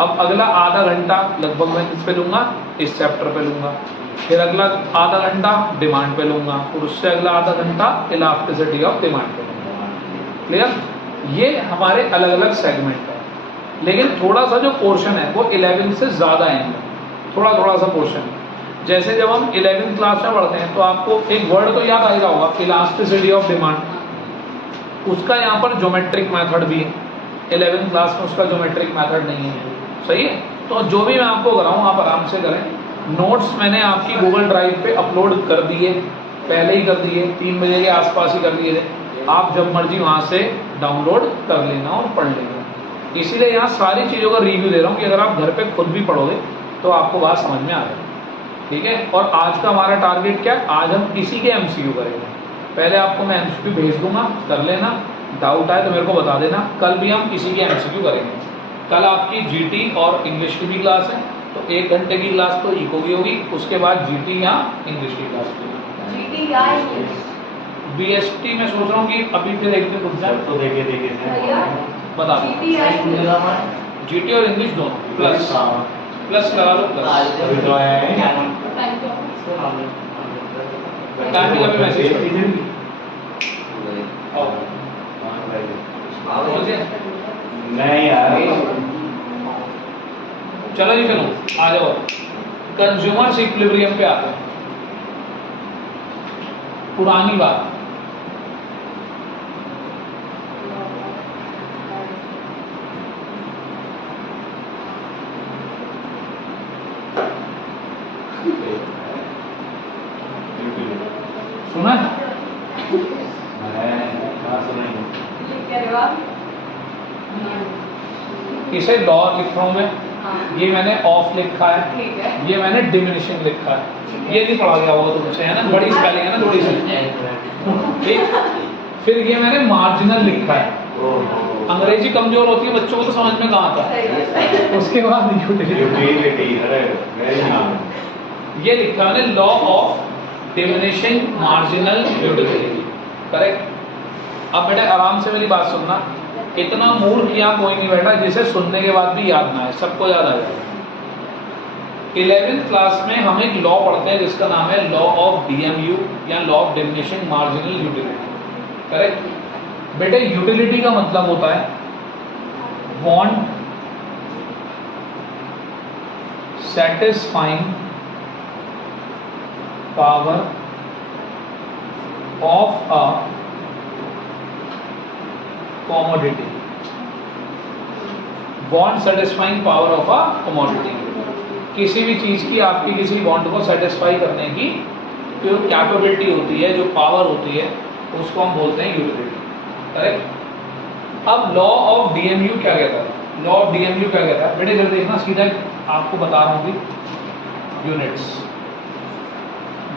अब अगला आधा घंटा लगभग मैं किस पे लूंगा, इस चैप्टर पे लूंगा, फिर अगला आधा घंटा डिमांड पे लूंगा, और उससे अगला आधा घंटा इलास्टिसिटी ऑफ डिमांड पे लूंगा। क्लियर? ये हमारे अलग अलग सेगमेंट है, लेकिन थोड़ा सा जो पोर्शन है वो 11 से ज़्यादा आएंगे, थोड़ा थोड़ा सा पोर्शन। जैसे जब हम 11th क्लास में पढ़ते हैं तो आपको एक वर्ड तो याद आ ही रहा होगा, इलास्टिसिटी ऑफ डिमांड। उसका यहाँ पर ज्योमेट्रिक मेथड भी है, 11th क्लास में उसका ज्योमेट्रिक मेथड नहीं है, सही है? तो जो भी मैं आपको कराऊँ आप आराम से करें। नोट्स मैंने आपकी गूगल ड्राइव पे अपलोड कर दिए, पहले ही कर दिए, 3 बजे के आसपास ही कर दिए थे। आप जब मर्जी वहाँ से डाउनलोड कर लेना और पढ़ लेना। इसीलिए यहाँ सारी चीज़ों का रिव्यू दे रहा हूँ कि अगर आप घर पे खुद भी पढ़ोगे तो आपको बात समझ में आ जाए, ठीक है? और आज का हमारा टारगेट क्या है, आज हम इसी के MCQ करेंगे। पहले आपको मैं MCQ भेज दूंगा, कर लेना, डाउट आए तो मेरे को बता देना। कल भी हम इसी के MCQ करेंगे। कल आपकी GT और इंग्लिश की भी क्लास है, तो 1 घंटे की क्लास तो इको की होगी, उसके बाद GT या इंग्लिश की क्लास होगी। GT या इंग्लिश? BST में सोच रहा हूँ कि अभी फिर एक दिन रुक जाए तो देखे बता दो। GT या इंग्लिश? GT और इंग्लिश दोनों प्लस प्लस लगा लो, प्लस अभी तो आया है टाइम का भी मैसेज नहीं यार, चलो जी चलो आ जाओ। कंज्यूमर्स इक्विलिब्रियम पे आते हैं। पुरानी बात, सुना है? अरे वाह। इसे लॉ लिख रहा हूँ मैं, हाँ, ये मैंने ऑफ लिखा है, ठीक है। ये मैंने डिमिनिशिंग लिखा है। ये नहीं पढ़ा गया होगा तुमसे, है ना, बड़ी स्पेलिंग है ना थोड़ी सी, ठीक। फिर ये मैंने मार्जिनल लिखा है। अंग्रेजी कमजोर होती है बच्चों को तो समझ में कहाँ आता है। सही बात है। उसके बाद यूटिलिटी, ये लिखा मैंने law of diminishing marginal utility, correct. अब बेटा आराम से मेरी बात सुनना, इतना मूर्ख यहाँ कोई नहीं बैठा जिसे सुनने के बाद भी याद ना है, सबको याद आ जाएगा। 11th क्लास में हम एक लॉ पढ़ते हैं जिसका नाम है लॉ ऑफ डीएमयू या law of diminishing marginal utility, correct. बेटे यूटिलिटी का मतलब होता है want satisfying power of a commodity, want satisfying power of a commodity, किसी भी चीज की आपकी किसी वांट को सेटिस्फाई करने की जो कैपेबिलिटी होती है, जो पावर होती है, उसको हम बोलते हैं यूटिलिटी, करेक्ट। अब लॉ ऑफ डीएमयू क्या कहता है? लॉ ऑफ डीएमयू क्या कहता है बेटे, जरा देखना, सीधा आपको बता रहा हूँ कि यूनिट्स,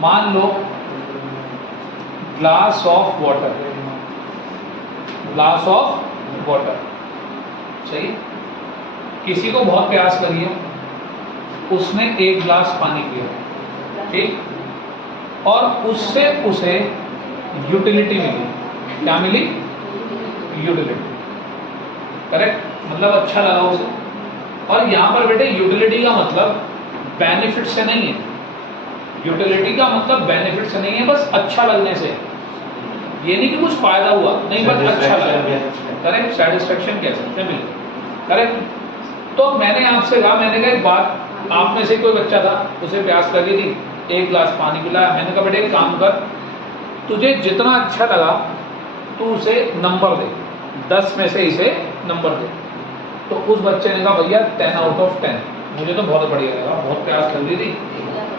मान लो glass of water, glass of water, सही। किसी को बहुत प्यास लगी है, उसने एक ग्लास पानी पिया, ठीक, और उससे उसे यूटिलिटी मिली। क्या मिली? Utility, correct. मतलब अच्छा लगा उसे। और यहां पर बेटे यूटिलिटी का मतलब बेनिफिट से नहीं है, यूटिलिटी का मतलब बेनिफिट से नहीं है, बस अच्छा लगने से। ये नहीं कि कुछ फायदा हुआ, नहीं, बस अच्छा लगा, करेक्ट। सेटिस्फेक्शन कह सकते हैं, बिल्कुल करेक्ट। तो मैंने आपसे कहा, मैंने कहा एक बात, आप में से कोई बच्चा था, उसे प्यास लगी थी, एक गिलास पानी पिलाया, मैंने कहा बेटे एक काम कर, तुझे जितना अच्छा लगा तू उसे नंबर दे, 10 में से इसे नंबर दे। तो उस बच्चे ने कहा भैया 10 आउट ऑफ 10, मुझे तो बहुत बढ़िया लगा, बहुत प्यास लग रही थी,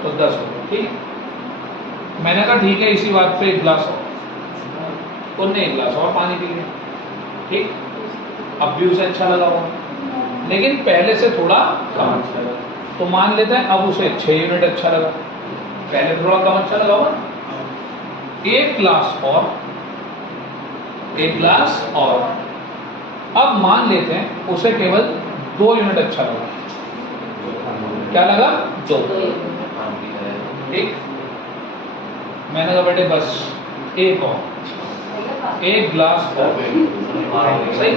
तो 10 हो गया, ठीक। मैंने कहा ठीक है, इसी बात पे एक गिलास और, उनने एक गिलास और पानी पी लिया, ठीक। अब भी उसे अच्छा लगा हुआ, लेकिन पहले से थोड़ा कम अच्छा लगा। तो मान लेते हैं अब उसे 6 यूनिट अच्छा लगा, पहले थोड़ा कम अच्छा लगा हुआ, एक गिलास और, एक गिलास और। अब मान लेते हैं उसे केवल 2 यूनिट अच्छा लगा। क्या लगा? 2, ठीक। मैंने कहा बेटे बस एक और, एक गिलास और, सही।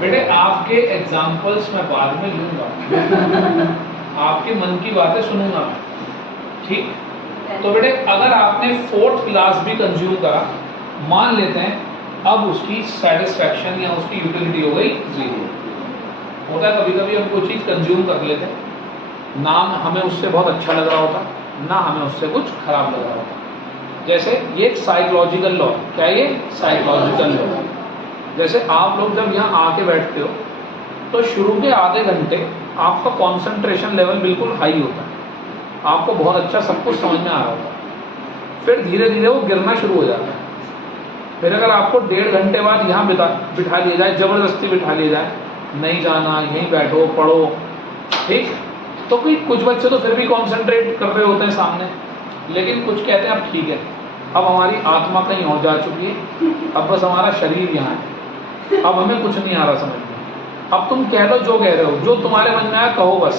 बेटे आपके एग्जाम्पल्स मैं बाद में लूंगा, आपके मन की बातें सुनूंगा मैं, ठीक। तो बेटे अगर आपने 4th गिलास भी कंज्यूम करा, मान लेते हैं अब उसकी सेटिस्फैक्शन या उसकी यूटिलिटी हो गई 0। होता है कभी कभी हम कोई चीज़ कंज्यूम कर लेते हैं, ना हमें उससे बहुत अच्छा लग रहा होता, ना हमें उससे कुछ खराब लग रहा होता। जैसे ये एक साइकोलॉजिकल लॉ, क्या ये? Psychological law. जैसे आप लोग जब यहाँ आके बैठते हो तो शुरू के आधे घंटे आपका कॉन्सेंट्रेशन लेवल बिल्कुल हाई होता है, आपको बहुत अच्छा सब कुछ समझ में आ रहा होता है, फिर धीरे धीरे वो गिरना शुरू हो जाता है। फिर अगर आपको 1.5 घंटे बाद यहाँ बिठा लिया जाए, ज़बरदस्ती बिठा लिया जाए, नहीं जाना, यहीं बैठो पढ़ो, ठीक, तो कुछ बच्चे तो फिर भी कॉन्सेंट्रेट कर रहे होते हैं सामने, लेकिन कुछ कहते हैं अब ठीक है, अब हमारी आत्मा कहीं और जा चुकी है, अब बस हमारा शरीर यहाँ है, अब हमें कुछ नहीं आ रहा समझ में, अब तुम कह लो जो कह रहे हो, जो तुम्हारे मन में आया कहो बस।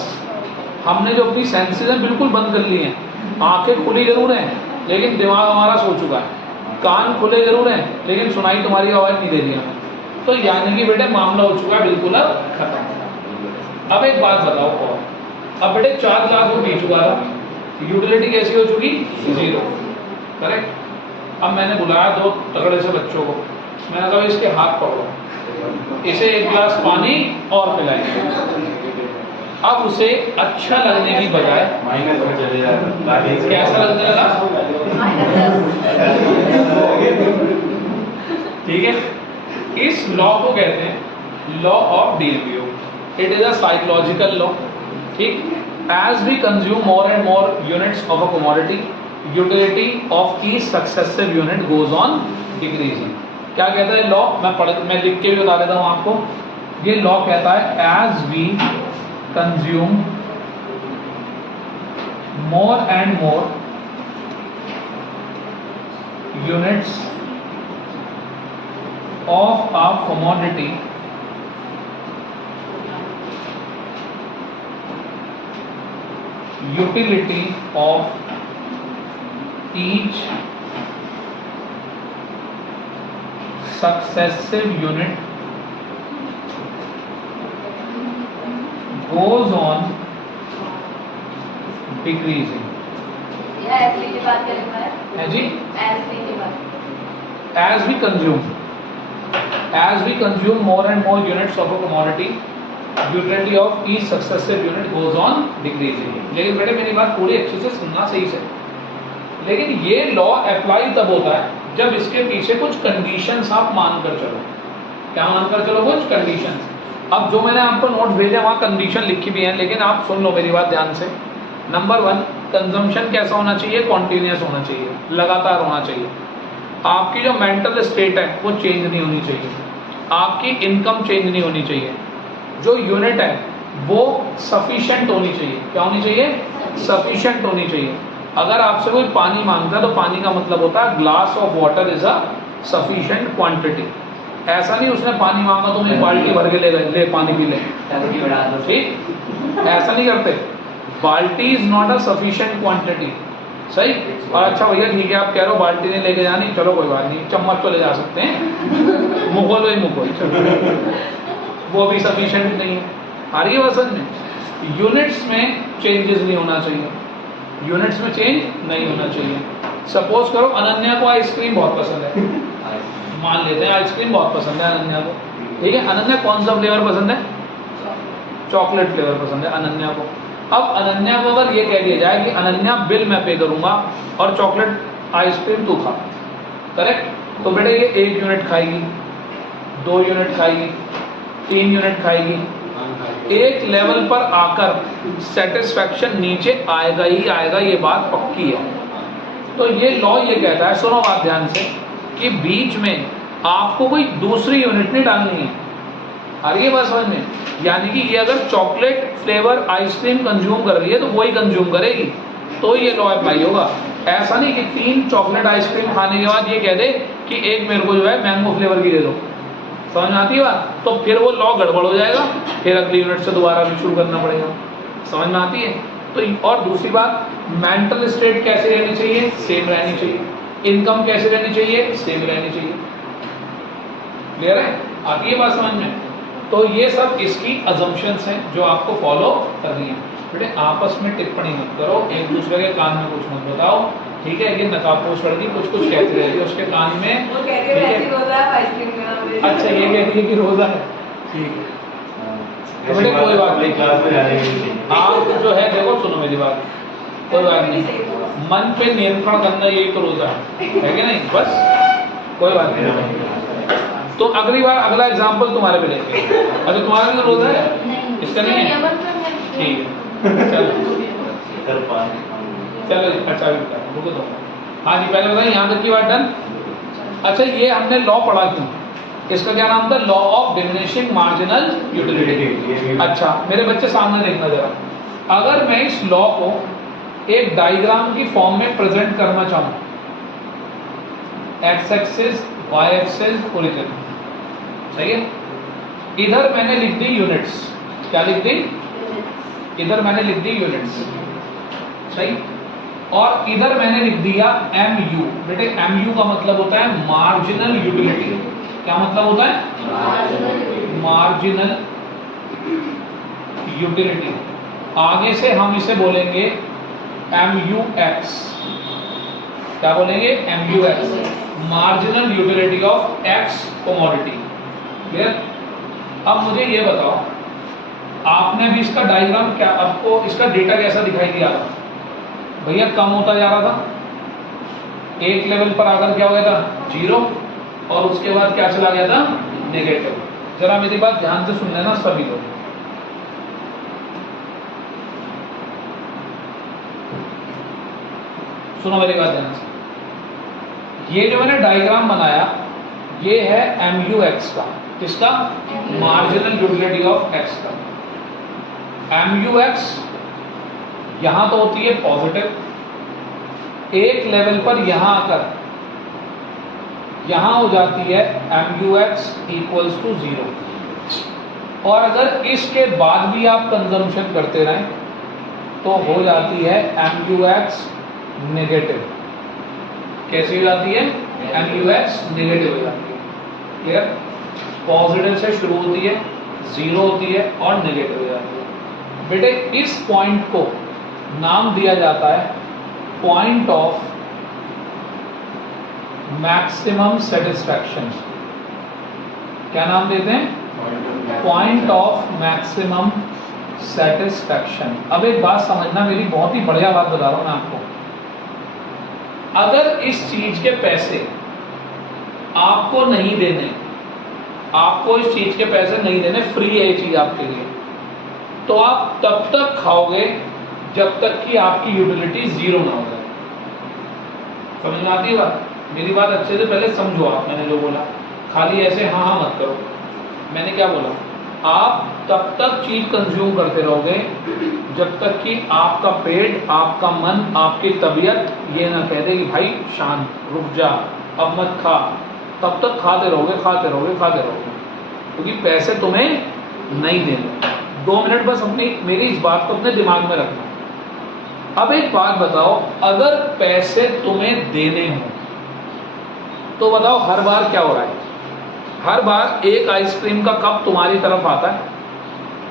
हमने जो अपनी सेंसेस हैं बिल्कुल बंद कर ली हैं, आंखें खुली जरूर हैं लेकिन दिमाग हमारा सो चुका है, कान खुले जरूर हैं लेकिन सुनाई तुम्हारी आवाज़ नहीं दे रही हमें। तो यानी कि बेटे मामला हो चुका है बिल्कुल अब खत्म। अब एक बात बताओ, और अब बेटे 4 गिलास वो पी चुका था, यूटिलिटी कैसी हो चुकी? 0, करेक्ट। अब मैंने बुलाया 2 तगड़े से बच्चों को, मैंने कहा इसके हाथ पकड़ो, इसे 1 गिलास पानी और पिलाएंगे। अब उसे अच्छा लगने की बजाय माइनस में चले जाएगा, कैसा लगने लगा? ठीक है, इस लॉ को कहते हैं law of DMU. It is a psychological law, ठीक। As we consume more and more units of a commodity, utility of each successive unit goes on decreasing. क्या कहता है लॉ? मैं लिख के भी बता देता हूं आपको। ये लॉ कहता है as we consume more and more units of a commodity, utility of each successive unit goes on decreasing। यह एसली की बात कर रहा है जी? एसली की बात। as we consume more and more units of a commodity, utility of each successive unit goes on decreasing। लेकिन बेटे मेरी बात पूरी अच्छे से सुनना सही से। लेकिन ये लॉ अप्लाई तब होता है जब इसके पीछे कुछ कंडीशंस आप मानकर चलो। क्या मानकर चलो? कुछ कंडीशंस। अब जो मैंने आपको नोट्स भेजे वहाँ कंडीशन लिखी भी है, लेकिन आप सुन लो मेरी बात ध्यान से। नंबर 1, कंजम्पशन कैसा होना चाहिए? कॉन्टिन्यूस होना चाहिए, लगातार होना चाहिए। आपकी जो मेंटल स्टेट है वो चेंज नहीं होनी चाहिए, आपकी इनकम चेंज नहीं होनी चाहिए, जो यूनिट है वो सफिशिएंट होनी चाहिए। क्या होनी चाहिए? सफिशिएंट होनी चाहिए। अगर आपसे कोई पानी मांगता है तो पानी का मतलब होता है glass of water is a sufficient quantity. ऐसा नहीं उसने पानी मांगा तो एक बाल्टी भर के ले गए, ले पानी पी ले, ठीक? ऐसा नहीं करते। बाल्टी is not a sufficient quantity, सही? और अच्छा भैया ठीक है, आप कह रहे हो बाल्टी नहीं लेके जानी, चलो कोई बात नहीं, चम्मच तो ले जा सकते हैं, मुगल वही मुगल, चलो वो भी सफिशिएंट नहीं है। आ रही है बात समझ में? यूनिट्स में चेंजेस नहीं होना चाहिए, यूनिट्स में चेंज नहीं होना चाहिए। सपोज करो अनन्या को आइसक्रीम बहुत पसंद है, मान लेते हैं आइसक्रीम बहुत पसंद है अनन्या को, ठीक है? अनन्या कौन सा फ्लेवर पसंद है? चॉकलेट फ्लेवर पसंद है अनन्या को। अब अनन्या को अगर ये कह दिया जाए कि अनन्या बिल मैं पे करूंगा और चॉकलेट आइसक्रीम तू खा, करेक्ट? तो बेटे ये 1 यूनिट खाएगी, 2 यूनिट खाएगी, 3 यूनिट खाएगी, एक लेवल पर आकर सेटिस्फैक्शन नीचे आएगा ही आएगा, ये बात पक्की है। तो ये लॉ ये कहता है, सुनो बात ध्यान से, कि बीच में आपको कोई दूसरी यूनिट नहीं डालनी है। आ रही है बात समझ में? यानी कि ये अगर चॉकलेट फ्लेवर आइसक्रीम कंज्यूम कर रही है तो वही कंज्यूम करेगी, तो ये लॉ अप्लाई होगा। ऐसा नहीं कि 3 चॉकलेट आइसक्रीम खाने के बाद ये कह दे कि एक मेरे को जो है मैंगो फ्लेवर की दे दो। समझ में आती है बात? तो फिर वो लॉ गड़बड़ हो जाएगा, फिर अगली यूनिट से दोबारा भी शुरू करना पड़ेगा। समझ में आती है? तो और दूसरी बात, मेंटल स्टेट कैसे रहनी चाहिए? सेम रहनी चाहिए। इनकम कैसे रहनी चाहिए? सेम रहनी चाहिए। क्लियर है? आती है बात समझ में? तो ये सब इसकी अजम्पशंस हैं जो आपको फॉलो करनी है। बेटे आपस में टिप्पणी मत करो, एक दूसरे के कान में कुछ मत बताओ, ठीक है? ये नकाबपोश लड़की कुछ कहती रहेगी उसके कान में, वो कहती है वैसी रोजा है आइसक्रीम के नाम पे। अच्छा ये कहती है कि रोजा है, ठीक है? तो बेटे कोई बात नहीं, क्लास में जाने की आप जो है देखो, सुनो मेरी बात, कोई बात नहीं, मन पे नियंत्रण करना यही तो रोजा है कि नहीं? बस कोई बात नहीं। तो अगली बार अगला एग्जाम्पल तुम्हारे पे लेंगे। अच्छा तुम्हारा भी रोजा है? इसका नहीं है? ठीक है, चलो चलो अच्छा भी बता रुको तो। हाँ जी पहले बताइए, यहाँ तक की बात डन। अच्छा ये हमने लॉ पढ़ा क्यों? इसका क्या नाम था? Law of diminishing marginal utility. अच्छा मेरे बच्चे सामने देखना जरा, अगर मैं इस लॉ को एक डायग्राम की फॉर्म में प्रेजेंट करना चाहूँ, X axis, Y axis, origin, सही है? इधर मैंने लिख दी यूनिट्स, क्या लिख दी? इधर मैंने लिख दी यूनिट्स, सही? और इधर मैंने लिख दिया MU। बेटे MU का मतलब होता है मार्जिनल यूटिलिटी। क्या मतलब होता है? Marginal utility. आगे से हम इसे बोलेंगे MUX। क्या बोलेंगे? MUX, marginal utility of X commodity. Clear? अब मुझे ये बताओ, आपने भी इसका डायग्राम, क्या आपको इसका डेटा कैसा दिखाई दिया था? भैया कम होता जा रहा था, एक लेवल पर आकर क्या हो गया था? 0, और उसके बाद क्या चला गया था? नेगेटिव। जरा मेरी बात ध्यान से सुन लेना सभी लोग। सुनो मेरी बात ध्यान से, ये जो मैंने डायग्राम बनाया ये है MUX का, किसका? मार्जिनल यूटिलिटी ऑफ X का। MUX यहां तो होती है पॉजिटिव, एक लेवल पर यहां आकर यहां हो जाती है MUX इक्वल्स टू 0। और अगर इसके बाद भी आप कंजम्पशन करते रहें तो हो जाती है MUX नेगेटिव। कैसी हो जाती है? MUX नेगेटिव हो जाती है। क्लियर? पॉजिटिव से शुरू होती है, 0 होती है और नेगेटिव हो जाती है। बेटे इस पॉइंट को नाम दिया जाता है पॉइंट ऑफ मैक्सिमम सेटिस्फैक्शन। क्या नाम देते हैं? Point of maximum satisfaction. अब एक बात समझना, मेरी बहुत ही बढ़िया बात बता रहा हूं मैं आपको। अगर इस चीज के पैसे आपको नहीं देने, आपको इस चीज के पैसे नहीं देने, फ्री है ये चीज आपके लिए, तो आप तब तक खाओगे जब तक कि आपकी यूटिलिटी 0 ना हो जाए। समझ में आती है बात? मेरी बात अच्छे से पहले समझो आप, मैंने जो बोला खाली ऐसे हाँ हाँ मत करो। मैंने क्या बोला? आप तब तक चीज कंज्यूम करते रहोगे जब तक कि आपका पेट, आपका मन, आपकी तबीयत ये ना कह दे कि भाई शांत, रुक जा, अब मत खा। तब तक खाते रहोगे, खाते रहोगे, खाते रहोगे, क्योंकि पैसे तुम्हें नहीं देने। 2 मिनट बस मेरी इस बात को अपने दिमाग में रखना। अब एक बात बताओ, अगर पैसे तुम्हें देने हो तो बताओ हर बार क्या हो रहा है? हर बार एक आइसक्रीम का कप तुम्हारी तरफ आता है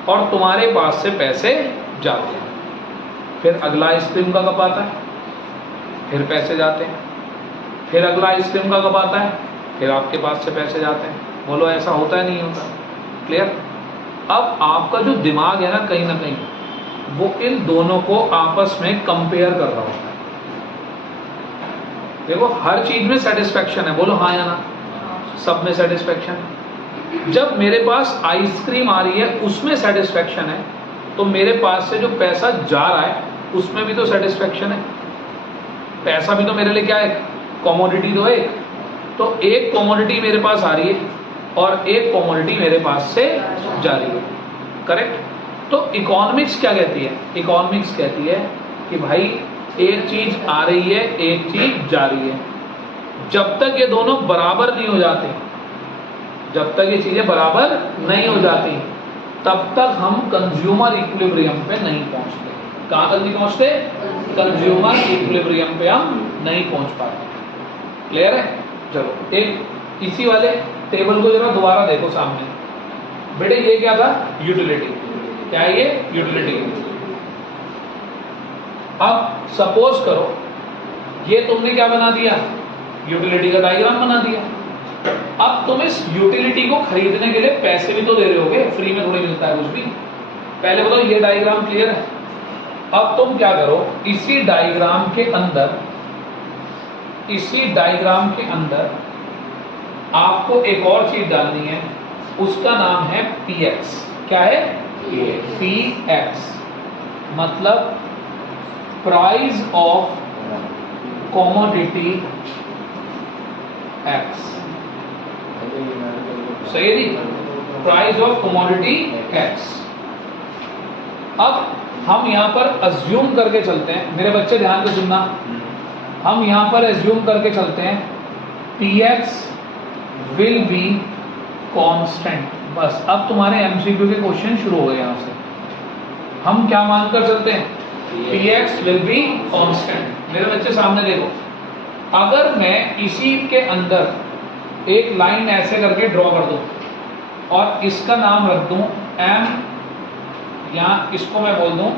और तुम्हारे पास से पैसे जाते हैं, फिर अगला आइसक्रीम का कप आता है, फिर पैसे जाते हैं, फिर अगला आइसक्रीम का कप आता है, फिर आपके पास से पैसे जाते हैं। बोलो ऐसा होता है नहीं होता? क्लियर? अब आपका जो दिमाग है ना कहीं वो इन दोनों को आपस में कंपेयर कर रहा होता है। देखो हर चीज में सेटिस्फैक्शन है, बोलो हाँ या ना? सब में सेटिस्फैक्शन है। जब मेरे पास आइसक्रीम आ रही है उसमें सेटिस्फैक्शन है, तो मेरे पास से जो पैसा जा रहा है उसमें भी तो सेटिस्फैक्शन है। पैसा भी तो मेरे लिए क्या है? कमोडिटी तो है। तो एक कमोडिटी मेरे पास आ रही है और एक कमोडिटी मेरे पास से जा रही है। करेक्ट? तो इकोनॉमिक्स क्या कहती है? इकोनॉमिक्स कहती है कि भाई एक चीज आ रही है, एक चीज जा रही है। जब तक ये दोनों बराबर नहीं हो जाते, जब तक ये चीजें बराबर नहीं हो जाती, तब तक हम कंज्यूमर इक्विलिब्रियम पे नहीं पहुंचते। कहां तक नहीं पहुंचते? कंज्यूमर इक्विलिब्रियम पे हम नहीं पहुंच पाते। क्लियर है? चलो एक इसी वाले टेबल को जरा दोबारा देखो सामने। बेटे ये क्या था? यूटिलिटी। क्या है ये? यूटिलिटी। अब सपोज करो ये तुमने क्या बना दिया? यूटिलिटी का डायग्राम बना दिया। अब तुम इस यूटिलिटी को खरीदने के लिए पैसे भी तो दे रहे होगे, फ्री में थोड़ी मिलता है कुछ भी। पहले बताओ ये डायग्राम क्लियर है? अब तुम क्या करो, इसी डायग्राम के अंदर आपको एक और चीज डालनी है, उसका नाम है PX। क्या है? PX मतलब प्राइस ऑफ कॉमोडिटी X। सही है जी? Price of commodity X। अब हम यहां पर अज्यूम करके चलते हैं, मेरे बच्चे ध्यान से सुनना, हम यहां पर अज्यूम करके चलते हैं PX विल बी कांस्टेंट। बस अब तुम्हारे MCQ के क्वेश्चन शुरू हो गए। यहां से हम क्या मानकर चलते हैं? PX will be constant. मेरे बच्चे सामने देखो, अगर मैं इसी के अंदर एक लाइन ऐसे करके ड्रॉ कर दूं और इसका नाम रख दूं M, या इसको मैं बोल दूं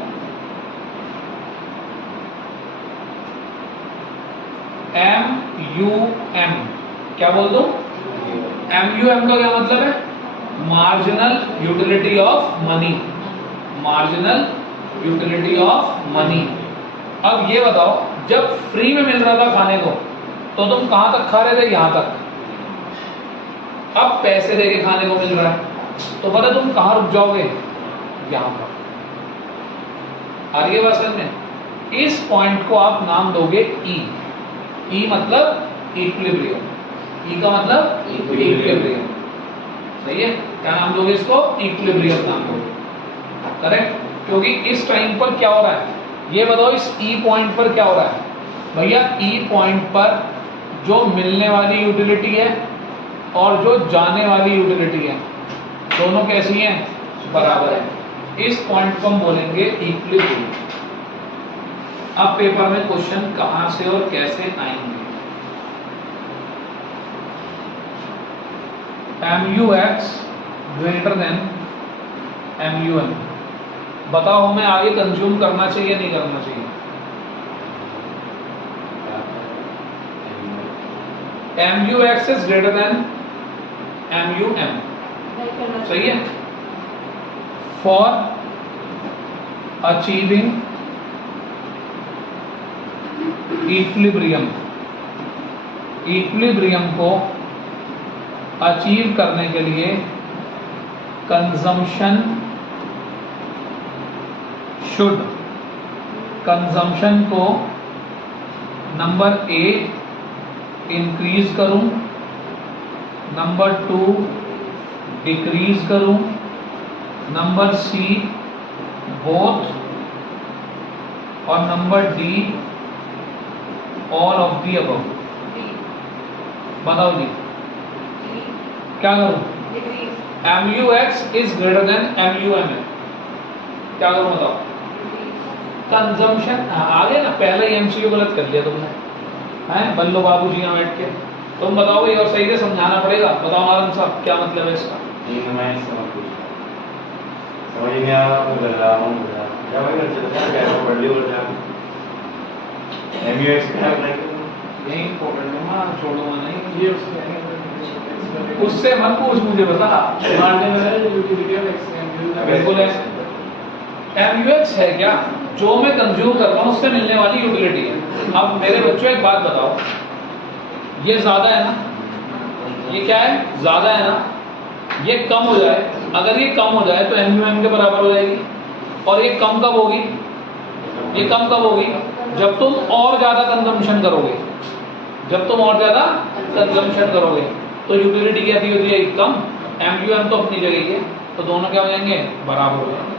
MUM। क्या बोल दूं? MUM का क्या मतलब है? Marginal utility of money. Marginal utility of money. अब ये बताओ, जब फ्री में मिल रहा था खाने को तो तुम कहां तक खा रहे थे? यहां तक। अब पैसे देके खाने को मिल रहा है तो पता तुम कहां रुक जाओगे? यहां पर। आ रही है बात समझ में? इस पॉइंट को आप नाम दोगे E। E मतलब इक्विलिब्रियम। ई का मतलब इक्विलिब्रियम, सही है। क्या नाम दोगे इसको? इक्विलिब्रियम नाम दोगे, करेक्ट। क्योंकि इस टाइम पर क्या हो रहा है ये बताओ, इस ई पॉइंट पर क्या हो रहा है भैया? ई पॉइंट पर जो मिलने वाली यूटिलिटी है और जो जाने वाली यूटिलिटी है दोनों कैसी हैं? बराबर है। इस पॉइंट को हम बोलेंगे इक्विलिब्रियम। अब पेपर में क्वेश्चन कहां से और कैसे आएंगे? MUX ग्रेटर देन MUM, बताओ हमें आगे कंज्यूम करना चाहिए नहीं करना चाहिए? MUX is greater than MUM, सही है। फॉर अचीविंग इक्विलिब्रियम, इक्विलिब्रियम को अचीव करने के लिए कंजम्पशन शुड, कंजम्पशन को नंबर ए इंक्रीज करूं, नंबर 2 डिक्रीज करूं, नंबर सी बोथ, और number D all of the above. बताओ जी क्या करूं? MUX is greater than MUM है, क्या करूं बताओ? कंजम्पशन आ गया ना, पहले ही MCQ गलत कर लिया तुमने, हैं बल्लो बाबू जी यहाँ बैठ के। तुम बताओ और सही से समझाना पड़ेगा। बताओ नारायण साहब क्या मतलब है इसका? मैं समझ नहीं आ रहा, कर रहा हूँ क्या भाई कर चलता है, क्या पढ़ लियो कर जा। MUX क्या अप्लाई करूँ? नहीं पकड़ूंगा, छोड़ूंगा नहीं, ये उससे मत पूछ, मुझे बता। बिल्कुल है। MUX है क्या? जो मैं कंज्यूम कर रहा हूँ उससे मिलने वाली यूटिलिटी है। अब मेरे बच्चों एक बात बताओ, ये ज्यादा है ना, ये क्या है? ज्यादा है ना, ये कम हो जाए, अगर ये कम हो जाए तो MUM के बराबर हो जाएगी। और ये कम कब होगी? ये कम कब होगी? जब तुम और ज्यादा कंजम्पशन करोगे, जब तुम और ज्यादा कंजम्पशन करोगे तो यूटिलिटी क्या होती है? कम। MUM तो अपनी जगह ही है, तो दोनों क्या हो जाएंगे? बराबर हो जाएंगे।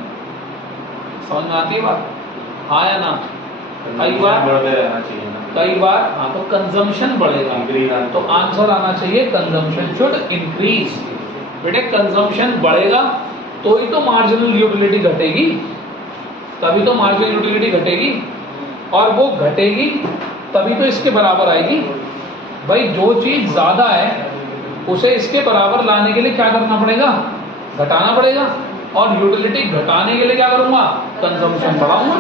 समझ में आती है बात? हाँ या ना? कई बार हाँ, तो कंजम्पशन बढ़ेगा तो आंसर आना चाहिए कंजम्पशन शुड इंक्रीज। बेटे कंजम्पशन बढ़ेगा तो ही तो मार्जिनल यूटिलिटी घटेगी, तभी तो मार्जिनल यूटिलिटी घटेगी, और वो घटेगी तभी तो इसके बराबर आएगी। भाई जो चीज ज्यादा है उसे इसके बराबर लाने के लिए क्या करना पड़ेगा? घटाना पड़ेगा। और यूटिलिटी घटाने के लिए क्या करूंगा? कंजम्पशन बढ़ाऊंगा।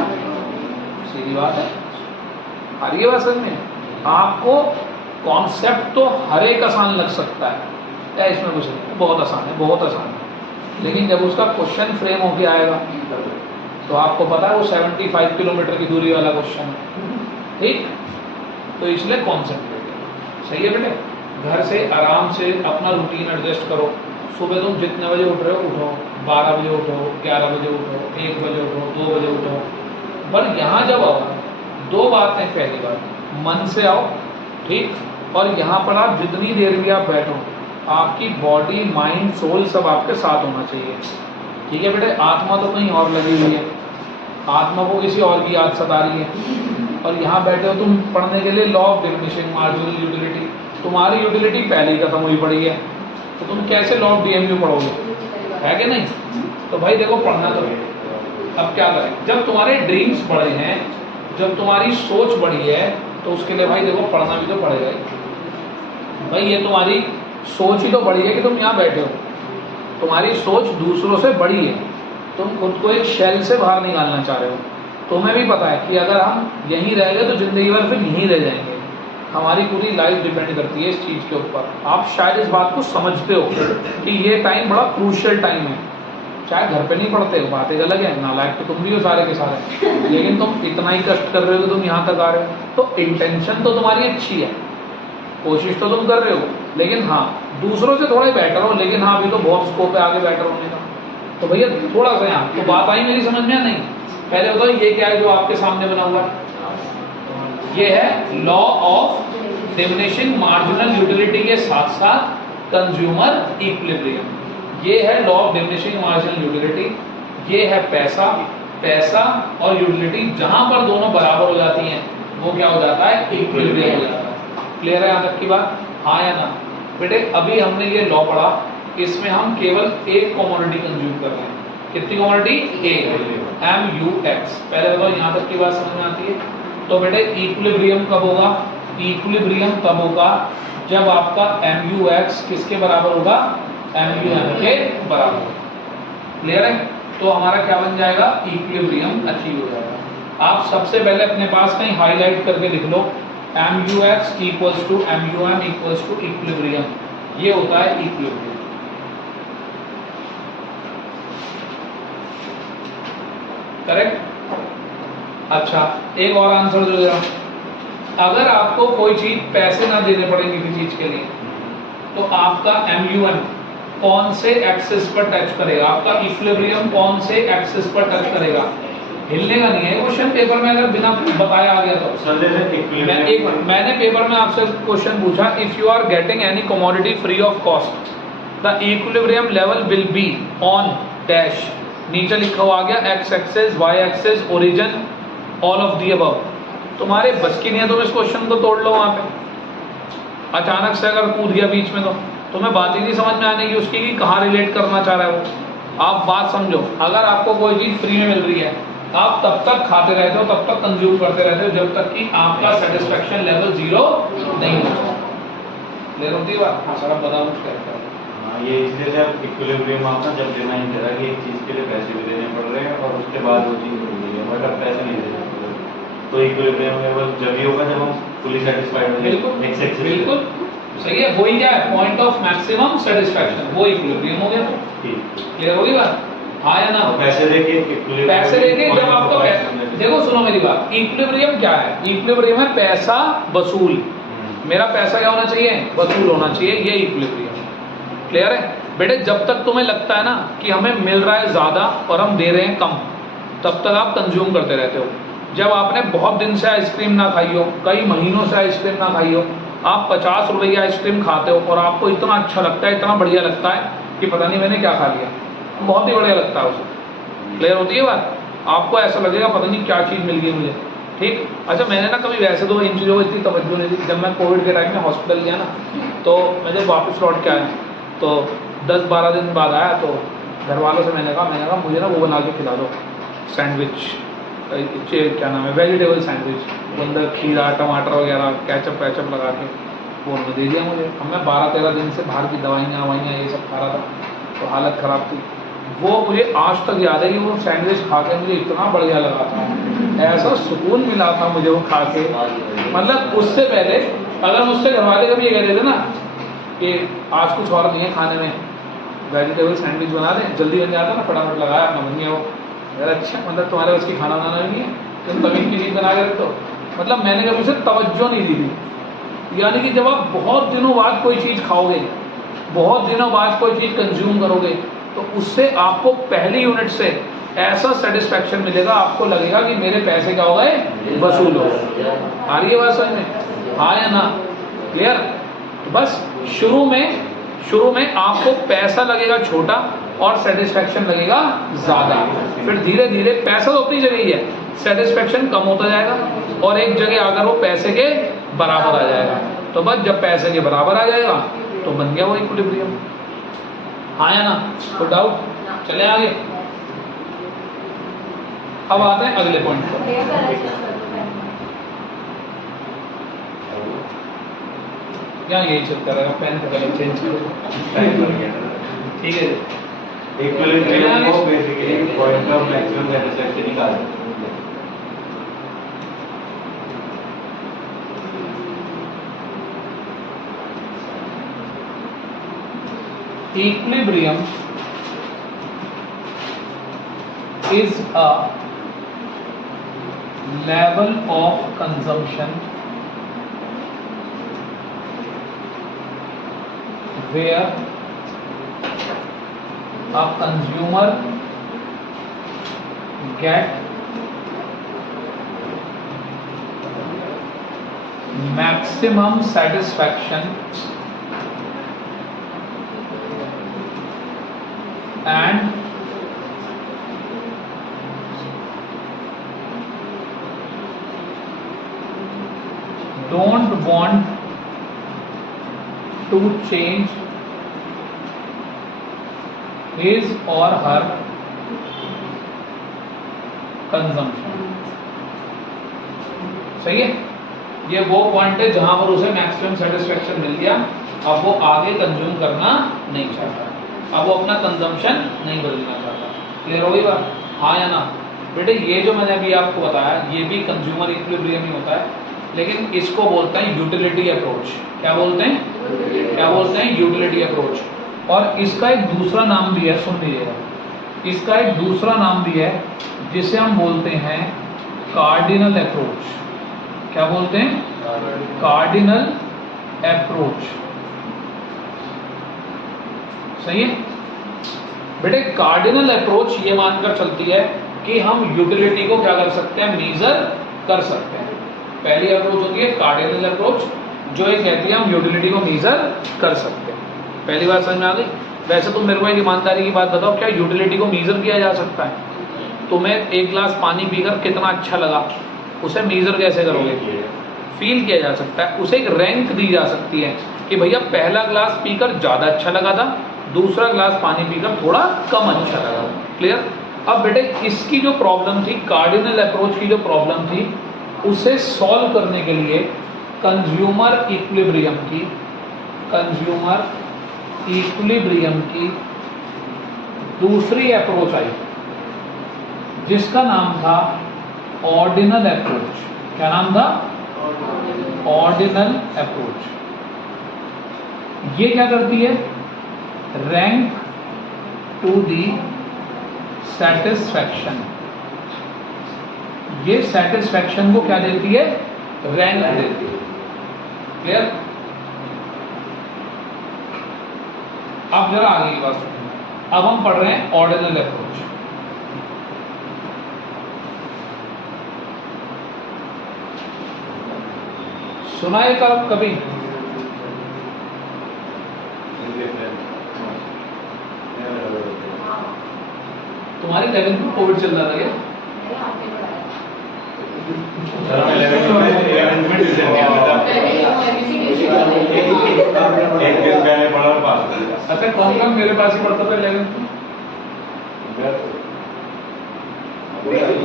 सीधी बात है। आ रही है बात समझ में? आपको कॉन्सेप्ट तो हर एक आसान लग सकता है, क्या इसमें कुछ नहीं, बहुत आसान है, बहुत आसान है। लेकिन जब उसका क्वेश्चन फ्रेम होके आएगा तो आपको पता है वो 75 किलोमीटर की दूरी वाला क्वेश्चन है, ठीक? तो इसलिए कॉन्सेंट्रेट। सही है बेटे? घर से आराम से अपना रूटीन एडजस्ट करो। सुबह तुम जितने बजे उठ रहे हो उठो, 12 बजे उठो, 11 बजे उठो, 1 बजे उठो, 2 बजे उठो। पर यहाँ जब आओ, दो बातें। पहली बात, मन से आओ, ठीक? और यहाँ पर आप जितनी देर भी आप बैठो, आपकी बॉडी, माइंड, सोल सब आपके साथ होना चाहिए, ठीक है बेटे? आत्मा तो कहीं और लगी हुई है, आत्मा को किसी और की याद सता रही है, और यहाँ बैठे हो तुम पढ़ने के लिए law of diminishing marginal utility. तुम्हारी यूटिलिटी पहले ही खत्म हुई पड़ी है, तो तुम कैसे लॉ ऑफ DMU पढ़ोगे? है कि नहीं? तो भाई देखो, पढ़ना तो है। अब क्या करें? जब तुम्हारे ड्रीम्स बड़े हैं, जब तुम्हारी सोच बड़ी है, तो उसके लिए भाई देखो पढ़ना भी तो पड़ेगा ही। भाई ये तुम्हारी सोच ही तो बड़ी है कि तुम यहाँ बैठे हो, तुम्हारी सोच दूसरों से बड़ी है। तुम खुद को एक शेल से बाहर निकालना चाह रहे हो। तुम्हें भी पता है कि अगर हम यहीं रह गए तो जिंदगी भर फिर यहीं रह जाएंगे। हमारी पूरी लाइफ डिपेंड करती है इस चीज़ के ऊपर। आप शायद इस बात को समझते हो कि ये टाइम बड़ा क्रूशियल टाइम है। चाहे घर पे नहीं पढ़ते हो, बात एक अलग है, नालायक तो तुम भी हो सारे के सारे, लेकिन तुम इतना ही कष्ट कर रहे हो कि तुम यहाँ तक आ रहे हो। तो इंटेंशन तो तुम्हारी अच्छी है, कोशिश तो तुम कर रहे हो, लेकिन हाँ दूसरों से थोड़ा ही बेटर हो। लेकिन हाँ अभी तो बहुत स्कोप है आगे बेटर होने का। तो भैया थोड़ा सा यहाँ तो बात आई मेरी समझ में? नहीं, पहले बताओ ये क्या है जो आपके सामने बना हुआ है? ये है law of diminishing marginal utility के साथ साथ कंज्यूमर इक्विलिब्रियम। ये है law of diminishing marginal utility. ये है पैसा। पैसा और यूटिलिटी जहां पर दोनों बराबर हो जाती हैं वो क्या हो जाता है? इक्विलिब्रियम हो जाता है। क्लियर है यहाँ तक की बात? हाँ या ना? बेटे अभी हमने ये लॉ पढ़ा, इसमें हम केवल एक कमोडिटी कंज्यूम कर रहे हैं। कितनी कमोडिटी? एक। MUX। पहले बताओ यहाँ तक की बात समझ में आती है? तो बेटे इक्विलिब्रियम कब होगा? इक्विलिब्रियम तब होगा जब आपका MUX किसके बराबर होगा? MUM के बराबर। क्लियर है? तो हमारा क्या बन जाएगा? इक्विलिब्रियम अचीव हो जाएगा। आप सबसे पहले अपने पास कहीं हाईलाइट करके लिख लो, MUX equals to MUM equals to equilibrium. ये होता है इक्विलिब्रियम। करेक्ट? अच्छा, एक और आंसर दो जरा। अगर आपको कोई चीज पैसे ना देने पड़ेंगे किसी चीज के लिए, तो आपका MUM कौन से एक्सिस पर टच करेगा? आपका इक्विलिब्रियम कौन से एक्सिस पर टच करेगा? हिलने का नहीं है क्वेश्चन पेपर में, अगर बिना बताया आ गया तो। मैंने पेपर में आपसे क्वेश्चन पूछा, if you are getting any commodity free of cost the equilibrium level will be on dash. नीचे लिखा हुआ आ गया X axis, Y axis, origin, all of the above. तुम्हारे बस की नहीं है, तुम इस क्वेश्चन को तोड़ लो वहां पे। अचानक से अगर कूद गया बीच में तो तुम्हें बात ही नहीं समझ में आने की उसकी कि कहाँ रिलेट करना चाह रहा है वो। आप बात समझो, अगर आपको कोई चीज फ्री में मिल रही है, आप तब तक खाते रहते हो, तब तक कंज्यूम करते रहते हो जब तक कि आपका सेटिस्फेक्शन लेवल 0 नहीं होता। क्लियर होती है बात? हाँ सर, आप बताओ कुछ कहते हैं। हाँ, ये इसलिए जब इक्विलिब्रियम आपका जब देना ही दे रहा है कि एक चीज के लिए पैसे भी देने पड़ रहे हैं और उसके बाद वो चीज मिल रही है, बट अब पैसे नहीं देने पड़ रहे, तो इक्विलिब्रियम लेवल जब ही होगा जब हम फुली सेटिस्फाइड हो जाएंगे। बिल्कुल सही है। वही क्या है? पॉइंट ऑफ मैक्सिमम सेटिस्फेक्शन, वो इक्विलिब्रियम हो गया। क्लियर होगी बात? हाँ या ना? पैसे देके जब आपको देखो, सुनो मेरी बात, इक्विलिब्रियम क्या है? इक्विलिब्रियम है पैसा वसूल। मेरा पैसा क्या होना चाहिए? वसूल होना चाहिए, ये इक्विलिब्रियम। क्लियर है बेटे? जब तक तुम्हें लगता है ना कि हमें मिल रहा है ज्यादा और हम दे रहे हैं कम, तब तक आप कंज्यूम करते रहते हो। जब आपने बहुत दिन से आइसक्रीम ना खाई हो, कई महीनों से आइसक्रीम ना खाई हो, आप 50 रुपये आइसक्रीम खाते हो और आपको इतना अच्छा लगता है, इतना बढ़िया लगता है कि पता नहीं मैंने क्या खा लिया, बहुत ही बढ़िया लगता है उसे। क्लियर होती है बात? आपको ऐसा लगेगा पता नहीं क्या चीज़ मिल गई मुझे। ठीक? अच्छा, मैंने ना कभी वैसे तो इन चीज़ों को इतनी तवज्जो नहीं दी। जब मैं कोविड के टाइम में हॉस्पिटल गया ना, तो मैं जब वापस लौट के आया तो 10-12 दिन बाद आया, तो घर वालों से मैंने कहा मुझे ना वो बना के खिला दो, सैंडविच, क्या नाम है, वेजिटेबल सैंडविच, अंदर खीरा टमाटर वगैरह कैचअप लगा के वो उन्होंने दे दिया मुझे। अब मैं 12-13 दिन से बाहर की दवाइयाँ ये सब खा रहा था, तो हालत ख़राब थी। वो मुझे आज तक याद है कि वो सैंडविच खा के मुझे इतना बढ़िया लगा था, ऐसा सुकून मिला था मुझे वो खा के। मतलब उससे पहले अगर मुझसे घर वाले कभी ये कह देते ना कि आज कुछ और नहीं है खाने में, वेजिटेबल सैंडविच बना दें, जल्दी बन जाता ना, फटाफट लगाया अपना बन गया वो। यार अच्छा, मतलब तुम्हारे उसकी खाना बनाना नहीं है, तुम तभी की चीज़ बना के रखो। मतलब मैंने कभी उसे तवज्जो नहीं दी थी। यानी कि जब आप बहुत दिनों बाद कोई चीज़ खाओगे, बहुत दिनों बाद कोई चीज़ कंज्यूम करोगे, तो उससे आपको पहली यूनिट से ऐसा सेटिस्फैक्शन मिलेगा, आपको लगेगा कि मेरे पैसे क्या हो गए? वसूल हो गए। आ रही है बात समझ में? हाँ या ना? क्लियर? बस शुरू में आपको पैसा लगेगा छोटा और सेटिस्फैक्शन लगेगा ज़्यादा। फिर धीरे धीरे पैसा तो अपनी जगह ही है, सेटिस्फैक्शन कम होता जाएगा और एक जगह आकर वो पैसे के बराबर आ जाएगा। तो बस जब पैसे के बराबर आ जाएगा तो बन गया वो इक्विलिब्रियम। हाँ या ना? तो डाउट? चले आगे। अब आते हैं अगले पॉइंट पर। यहाँ यही चलता रहेगा, पेन का कलर चेंज करो। ठीक है, इक्विलिब्रियम को basically point of maximum satisfaction निकालना है। Equilibrium is a level of consumption where a consumer get maximum satisfaction and don't want to change his or her consumption। सही है, ये वो पॉइंट है जहां पर उसे मैक्सिमम सेटिस्फेक्शन मिल गया, अब वो आगे कंज्यूम करना नहीं चाहता, अब वो अपना कंजम्पशन नहीं बदलना चाहता। क्लियर हो गई बात? हाँ या ना? बेटे ये जो मैंने अभी आपको बताया ये भी कंज्यूमर इक्विलिब्रियम ही होता है, लेकिन इसको बोलते हैं यूटिलिटी अप्रोच। क्या बोलते हैं? क्या बोलते हैं? Utility approach. और इसका एक दूसरा नाम भी है, सुन लीजिएगा, इसका एक दूसरा नाम भी है जिसे हम बोलते हैं कार्डिनल अप्रोच। क्या बोलते हैं? Cardinal approach. सही है बेटे? कार्डिनल अप्रोच ये मानकर चलती है कि हम यूटिलिटी को क्या कर सकते हैं? मेजर कर सकते हैं। पहली अप्रोच होती है कार्डिनल अप्रोच, जो ये कहती है हम यूटिलिटी को मेजर कर सकते हैं। पहली बात समझ में आ गई? वैसे तुम मेरे को एक ईमानदारी की बात बताओ, क्या यूटिलिटी को मेजर किया जा सकता है? तुम्हें एक गिलास पानी पीकर कितना अच्छा लगा, उसे मेजर कैसे करोगे? फील किया जा सकता है, उसे एक रैंक दी जा सकती है कि भैया पहला गिलास पीकर ज़्यादा अच्छा लगा था, दूसरा गिलास पानी पीकर थोड़ा कम अच्छा लगा। क्लियर? अब बेटे इसकी जो प्रॉब्लम थी, कार्डिनल अप्रोच की जो प्रॉब्लम थी, उसे सॉल्व करने के लिए कंज्यूमर इक्विलिब्रियम की दूसरी अप्रोच आई जिसका नाम था ऑर्डिनल अप्रोच। क्या नाम था? Ordinal approach. ये क्या करती है? Rank to the satisfaction. ये सेटिस्फैक्शन को क्या देती है? रैंक देती है। क्लियर? अब जरा आगे की बात सुनिए। अब हम पढ़ रहे हैं ऑर्डिनल अप्रोच। सुना है कभी? तुम्हारी 11th में कोविड चल रहा था क्या? अच्छा, कौन कौन मेरे पास ही पढ़ता था 11th में?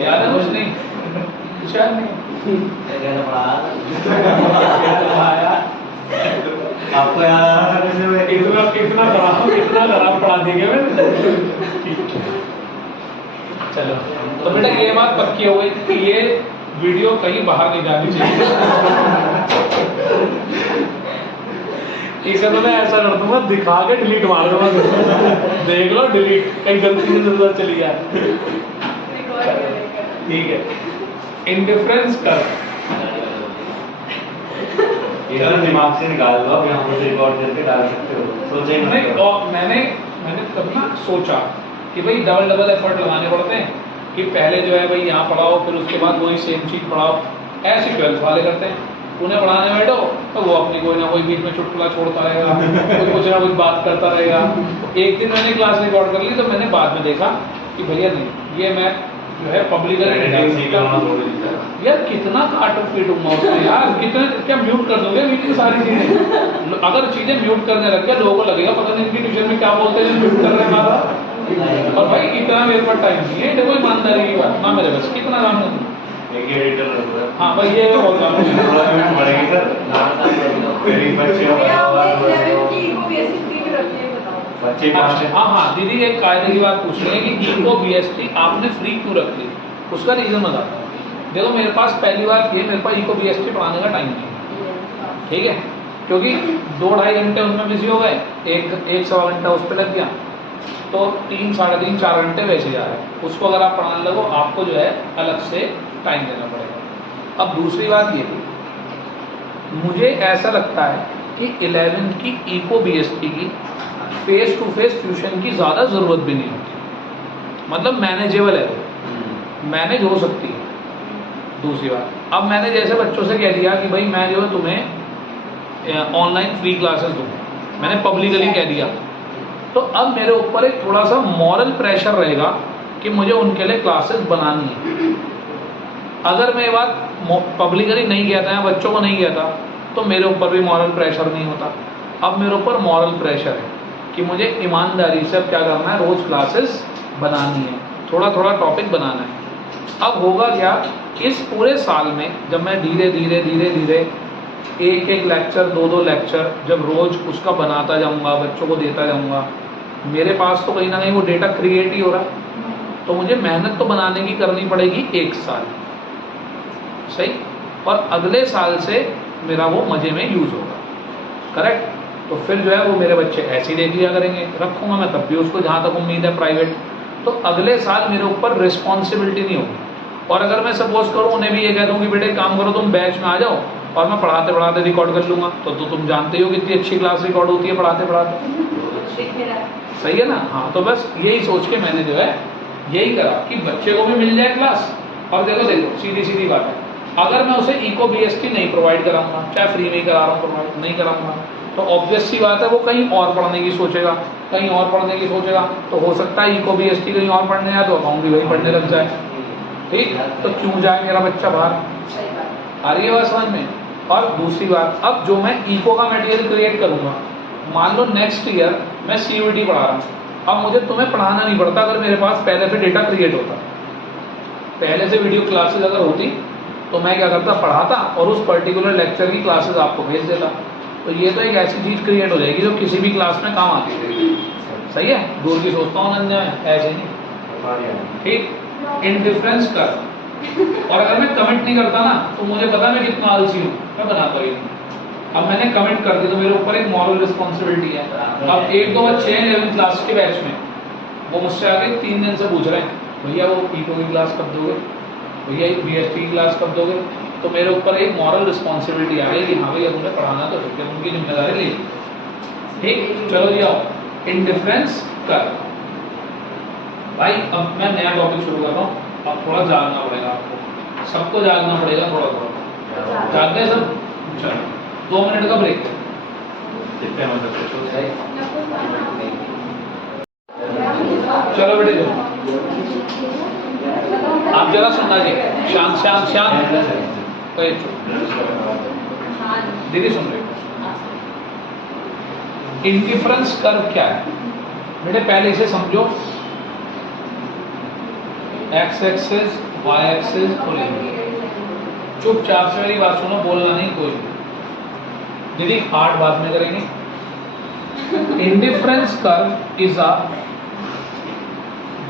याद है? कुछ नहीं, शायद नहीं। आपको याद कितना खराब पढ़ा दी गया मैंने। चलो, तो बेटा ये बात पक्की हो गई कि ये वीडियो कहीं बाहर नहीं जानी चाहिए। इसे तो मैं ऐसा कर दूंगा, दिखा के डिलीट मार दूंगा। देख लो, डिलीट, कहीं गलती से जरूरत चली जाए। ठीक है, इंडिफरेंस कर इधर दिमाग से निकाल दो, आप यहाँ पर रिकॉर्ड करके डाल सकते हो। सोचे नहीं, और मैंने तब ना सोचा कि भाई डबल एफर्ट लगाने पड़ते हैं कि पहले जो है भाई यहाँ पढ़ाओ, फिर उसके बाद वही सेम चीज पढ़ाओ। ऐसे 12th वाले करते हैं, उन्हें पढ़ाने बैठो तो वो अपनी कोई ना कोई बीच में चुटकुला छोड़ता रहेगा, कोई कुछ ना कुछ बात करता रहेगा। एक दिन मैंने क्लास रिकॉर्ड कर ली, तो मैंने बाद में देखा कि भैया नहीं, ये मैं जो है पब्लिक यार कितना काट पीटूंगा उसमें यार, कितने क्या म्यूट कर दोगे बीच में सारी चीजें। अगर चीजें म्यूट करने लग गया, लोगों को लगेगा पता नहीं इनकी ट्यूशन में क्या बोलते हैं, म्यूट कर रहे हैं हमारा। और भाई इतना मेरे पर टाइम नहीं है, देखो ईमानदारी की बात ना, मेरे बस कितना काम नहीं। एक एडिटर। हाँ भाई, ये बहुत काम है। बढ़ेगी सर, मेरी बच्चे हाँ हाँ दीदी, एक कायदे की बात पूछ रही है कि इको BST आपने फ्री क्यों रख ली? उसका रीजन बताता हूँ। देखो मेरे पास पहली बात ये, मेरे पास इको BST पढ़ाने का टाइम नहीं, ठीक है, क्योंकि 2-2.5 घंटे उनमें बिजी हो गए, एक सवा घंटा उस पर लग गया, तो 3, साढ़े 3, 4 घंटे वैसे जा रहे हैं। उसको अगर आप पढ़ाने लगो, आपको जो है अलग से टाइम देना पड़ेगा। अब दूसरी बात ये, मुझे ऐसा लगता है कि 11th की इको BST की फेस टू फेस ट्यूशन की ज़्यादा ज़रूरत भी नहीं होती, मतलब मैनेजेबल है, वो मैनेज हो सकती है। दूसरी बात, अब मैंने जैसे बच्चों से कह दिया कि भाई मैं जो है तुम्हें ऑनलाइन फ्री क्लासेस दूँ, मैंने पब्लिकली कह दिया, तो अब मेरे ऊपर एक थोड़ा सा मॉरल प्रेशर रहेगा कि मुझे उनके लिए क्लासेस बनानी है। अगर मैं ये बात पब्लिकली नहीं कहता है, बच्चों को नहीं कहता, तो मेरे ऊपर भी मॉरल प्रेशर नहीं होता। अब मेरे ऊपर मॉरल प्रेशर है कि मुझे ईमानदारी से अब क्या करना है, रोज़ क्लासेस बनानी है, थोड़ा थोड़ा टॉपिक बनाना है। अब होगा क्या, इस पूरे साल में जब मैं धीरे धीरे धीरे धीरे एक एक लेक्चर, दो दो लेक्चर जब रोज़ उसका बनाता जाऊंगा, बच्चों को देता जाऊंगा, मेरे पास तो कहीं ना कहीं वो डेटा क्रिएट ही हो रहा है, तो मुझे मेहनत तो बनाने की करनी पड़ेगी 1 साल, सही, और अगले साल से मेरा वो मज़े में यूज़ होगा, करेक्ट। तो फिर जो है वो मेरे बच्चे ऐसे ही देख लिया करेंगे, रखूँगा मैं तब भी उसको, जहाँ तक उम्मीद है प्राइवेट, तो अगले साल मेरे ऊपर रिस्पॉन्सिबिलिटी नहीं होगी। और अगर मैं सपोज करूँ उन्हें भी ये कह दूँ कि बेटे काम करो, तुम बैच में आ जाओ और मैं पढ़ाते पढ़ाते रिकॉर्ड कर लूँगा, तो तुम जानते ही हो कितनी अच्छी क्लास रिकॉर्ड होती है पढ़ाते पढ़ाते, सही है ना। हाँ, तो बस यही सोच के मैंने जो है यही करा कि बच्चे को भी मिल जाए क्लास। और देखो सीधी सीधी बात है, अगर मैं उसे इको BST नहीं प्रोवाइड कराऊंगा, चाहे फ्री में ही करा रहा हूँ, प्रोवाइड नहीं कराऊंगा, तो ऑब्वियस सी बात है वो कहीं और पढ़ने की सोचेगा, कहीं और पढ़ने की सोचेगा, तो हो सकता है इको BST कहीं और पढ़ने जाए तो अकाउंट भी वही पढ़ने लग जाए, ठीक। तो क्यों जाए मेरा बच्चा बाहर, आ रही है बात समझ में। और दूसरी बात, अब जो मैं इको का मटेरियल क्रिएट करूँगा, मान लो नेक्स्ट ईयर मैं CUET पढ़ा रहा हूँ, अब मुझे तुम्हें पढ़ाना नहीं पड़ता अगर मेरे पास पहले से डेटा क्रिएट होता, पहले से वीडियो क्लासेस अगर होती तो मैं क्या करता, पढ़ाता और उस पर्टिकुलर लेक्चर की क्लासेस आपको भेज देता। तो ये तो एक ऐसी चीज़ क्रिएट हो जाएगी जो किसी भी क्लास में काम आती है, सही है, दूर की सोचता हूँ अनन्या में, ऐसे नहीं, ठीक। इंडिफरेंस कर, और अगर मैं कमेंट नहीं करता ना तो मुझे पता मैं कितना आलसी हूँ, मैं बनाता ही नहीं। अब मैंने कमेंट कर दी तो मेरे ऊपर एक मॉरल रिस्पॉन्सिबिलिटी है। अब 1-2 बच्चे हैं 11th क्लास के बैच में, वो मुझसे आगे 3 दिन से पूछ रहे हैं भैया वो इको की क्लास कब दोगे, भैया BST की क्लास कब दोगे। तो मेरे ऊपर एक मॉरल रिस्पॉन्सिबिलिटी आ गई कि हाँ भैया तुमने पढ़ाना तो ठीक है, उनकी जिम्मेदारी ली, ठीक। चलो जी आओ, इंडिफरेंस कर। भाई अब मैं नया टॉपिक शुरू कर रहा हूँ, अब थोड़ा जागना पड़ेगा आपको, सबको जागना पड़ेगा थोड़ा थोड़ा, जागते हैं सब। चलो 2 मिनट का ब्रेक। चलो बेटे जो आप जरा सुनना जी, शांत शांत शांत, तो दीदी सुन रहे। इंडिफरेंस कर्व क्या है बेटे, पहले इसे समझो। X एक्सिस, Y एक्सिस, चुपचाप से मेरी बात सुनो, बोलना नहीं कोई। दीदी हार्ड बात में करेंगे। Indifference curve is a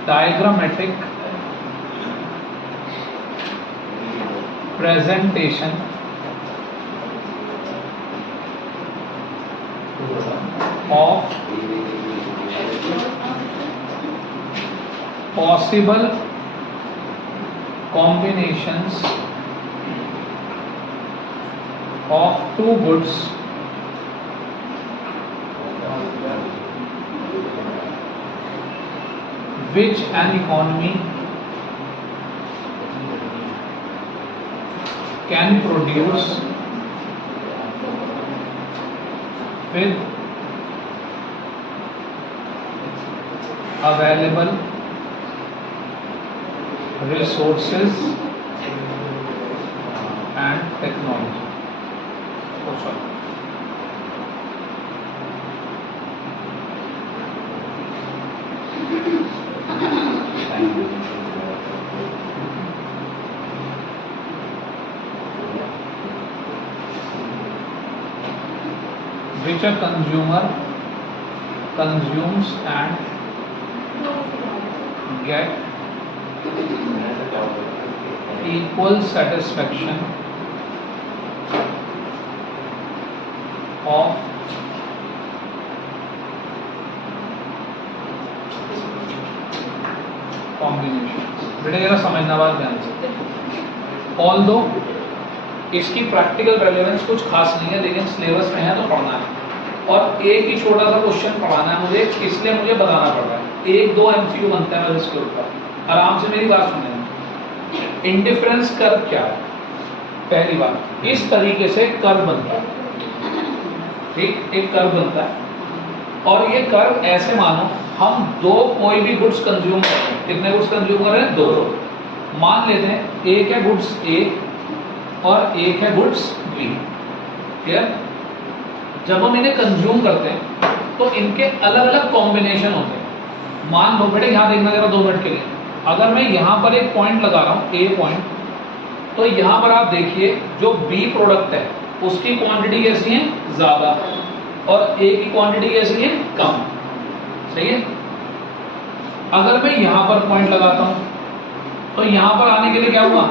diagrammatic presentation of possible combinations of 2 goods which an economy can produce with available resources and technology. Oh, sorry. Which a consumer consumes and get equal satisfaction of combinations. बेटे जरा समझना बात ध्यान से। Although इसकी प्रैक्टिकल रेलेवेंस कुछ खास नहीं है, लेकिन सिलेबस में है तो पढ़ना है, और एक ही छोटा सा क्वेश्चन पढ़ाना है मुझे, इसलिए मुझे बताना पड़ रहा है। 1-2 MCQ बनता है बस इसके ऊपर, आराम से मेरी बात सुनें। इंडिफरेंस कर्व क्या है? पहली बात, इस तरीके से कर्व बनता है, ठीक, एक कर्व बनता है और ये कर्व ऐसे मानो हम दो कोई भी गुड्स कंज्यूम कर रहे हैं। कितने गुड्स कंज्यूम कर रहे हैं? दो। मान लेते हैं एक है गुड्स ए और एक है गुड्स बी। क्लियर? जब हम इन्हें कंज्यूम करते हैं तो इनके अलग अलग कॉम्बिनेशन होते हैं। मान लो बेटे, यहाँ देखना जरा 2 मिनट के लिए, अगर मैं यहाँ पर एक पॉइंट लगा रहा हूँ, ए पॉइंट, तो यहाँ पर आप देखिए जो बी प्रोडक्ट है उसकी क्वांटिटी कैसी है? ज़्यादा, और ए की क्वांटिटी कैसी है? कम। सही है? अगर मैं यहाँ पर पॉइंट लगाता हूँ तो यहाँ पर आने के लिए क्या हुआ?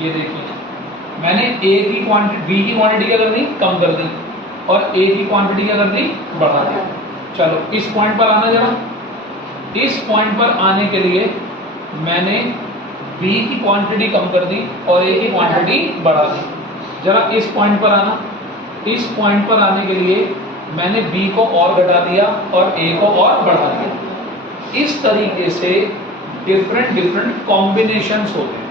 ये देखिए, मैंने ए की क्वांटिटी, बी की क्वांटिटी क्या कर दी? कम कर दी, और ए की क्वांटिटी क्या कर दी? बढ़ा दी। चलो इस पॉइंट पर आना जरा। इस पॉइंट पर आने के लिए मैंने बी की क्वांटिटी कम कर दी और ए की क्वांटिटी बढ़ा दी। जरा इस पॉइंट पर आना। इस पॉइंट पर आने के लिए मैंने बी को और घटा दिया और ए को और बढ़ा दिया। इस तरीके से डिफरेंट कॉम्बिनेशंस होते हैं।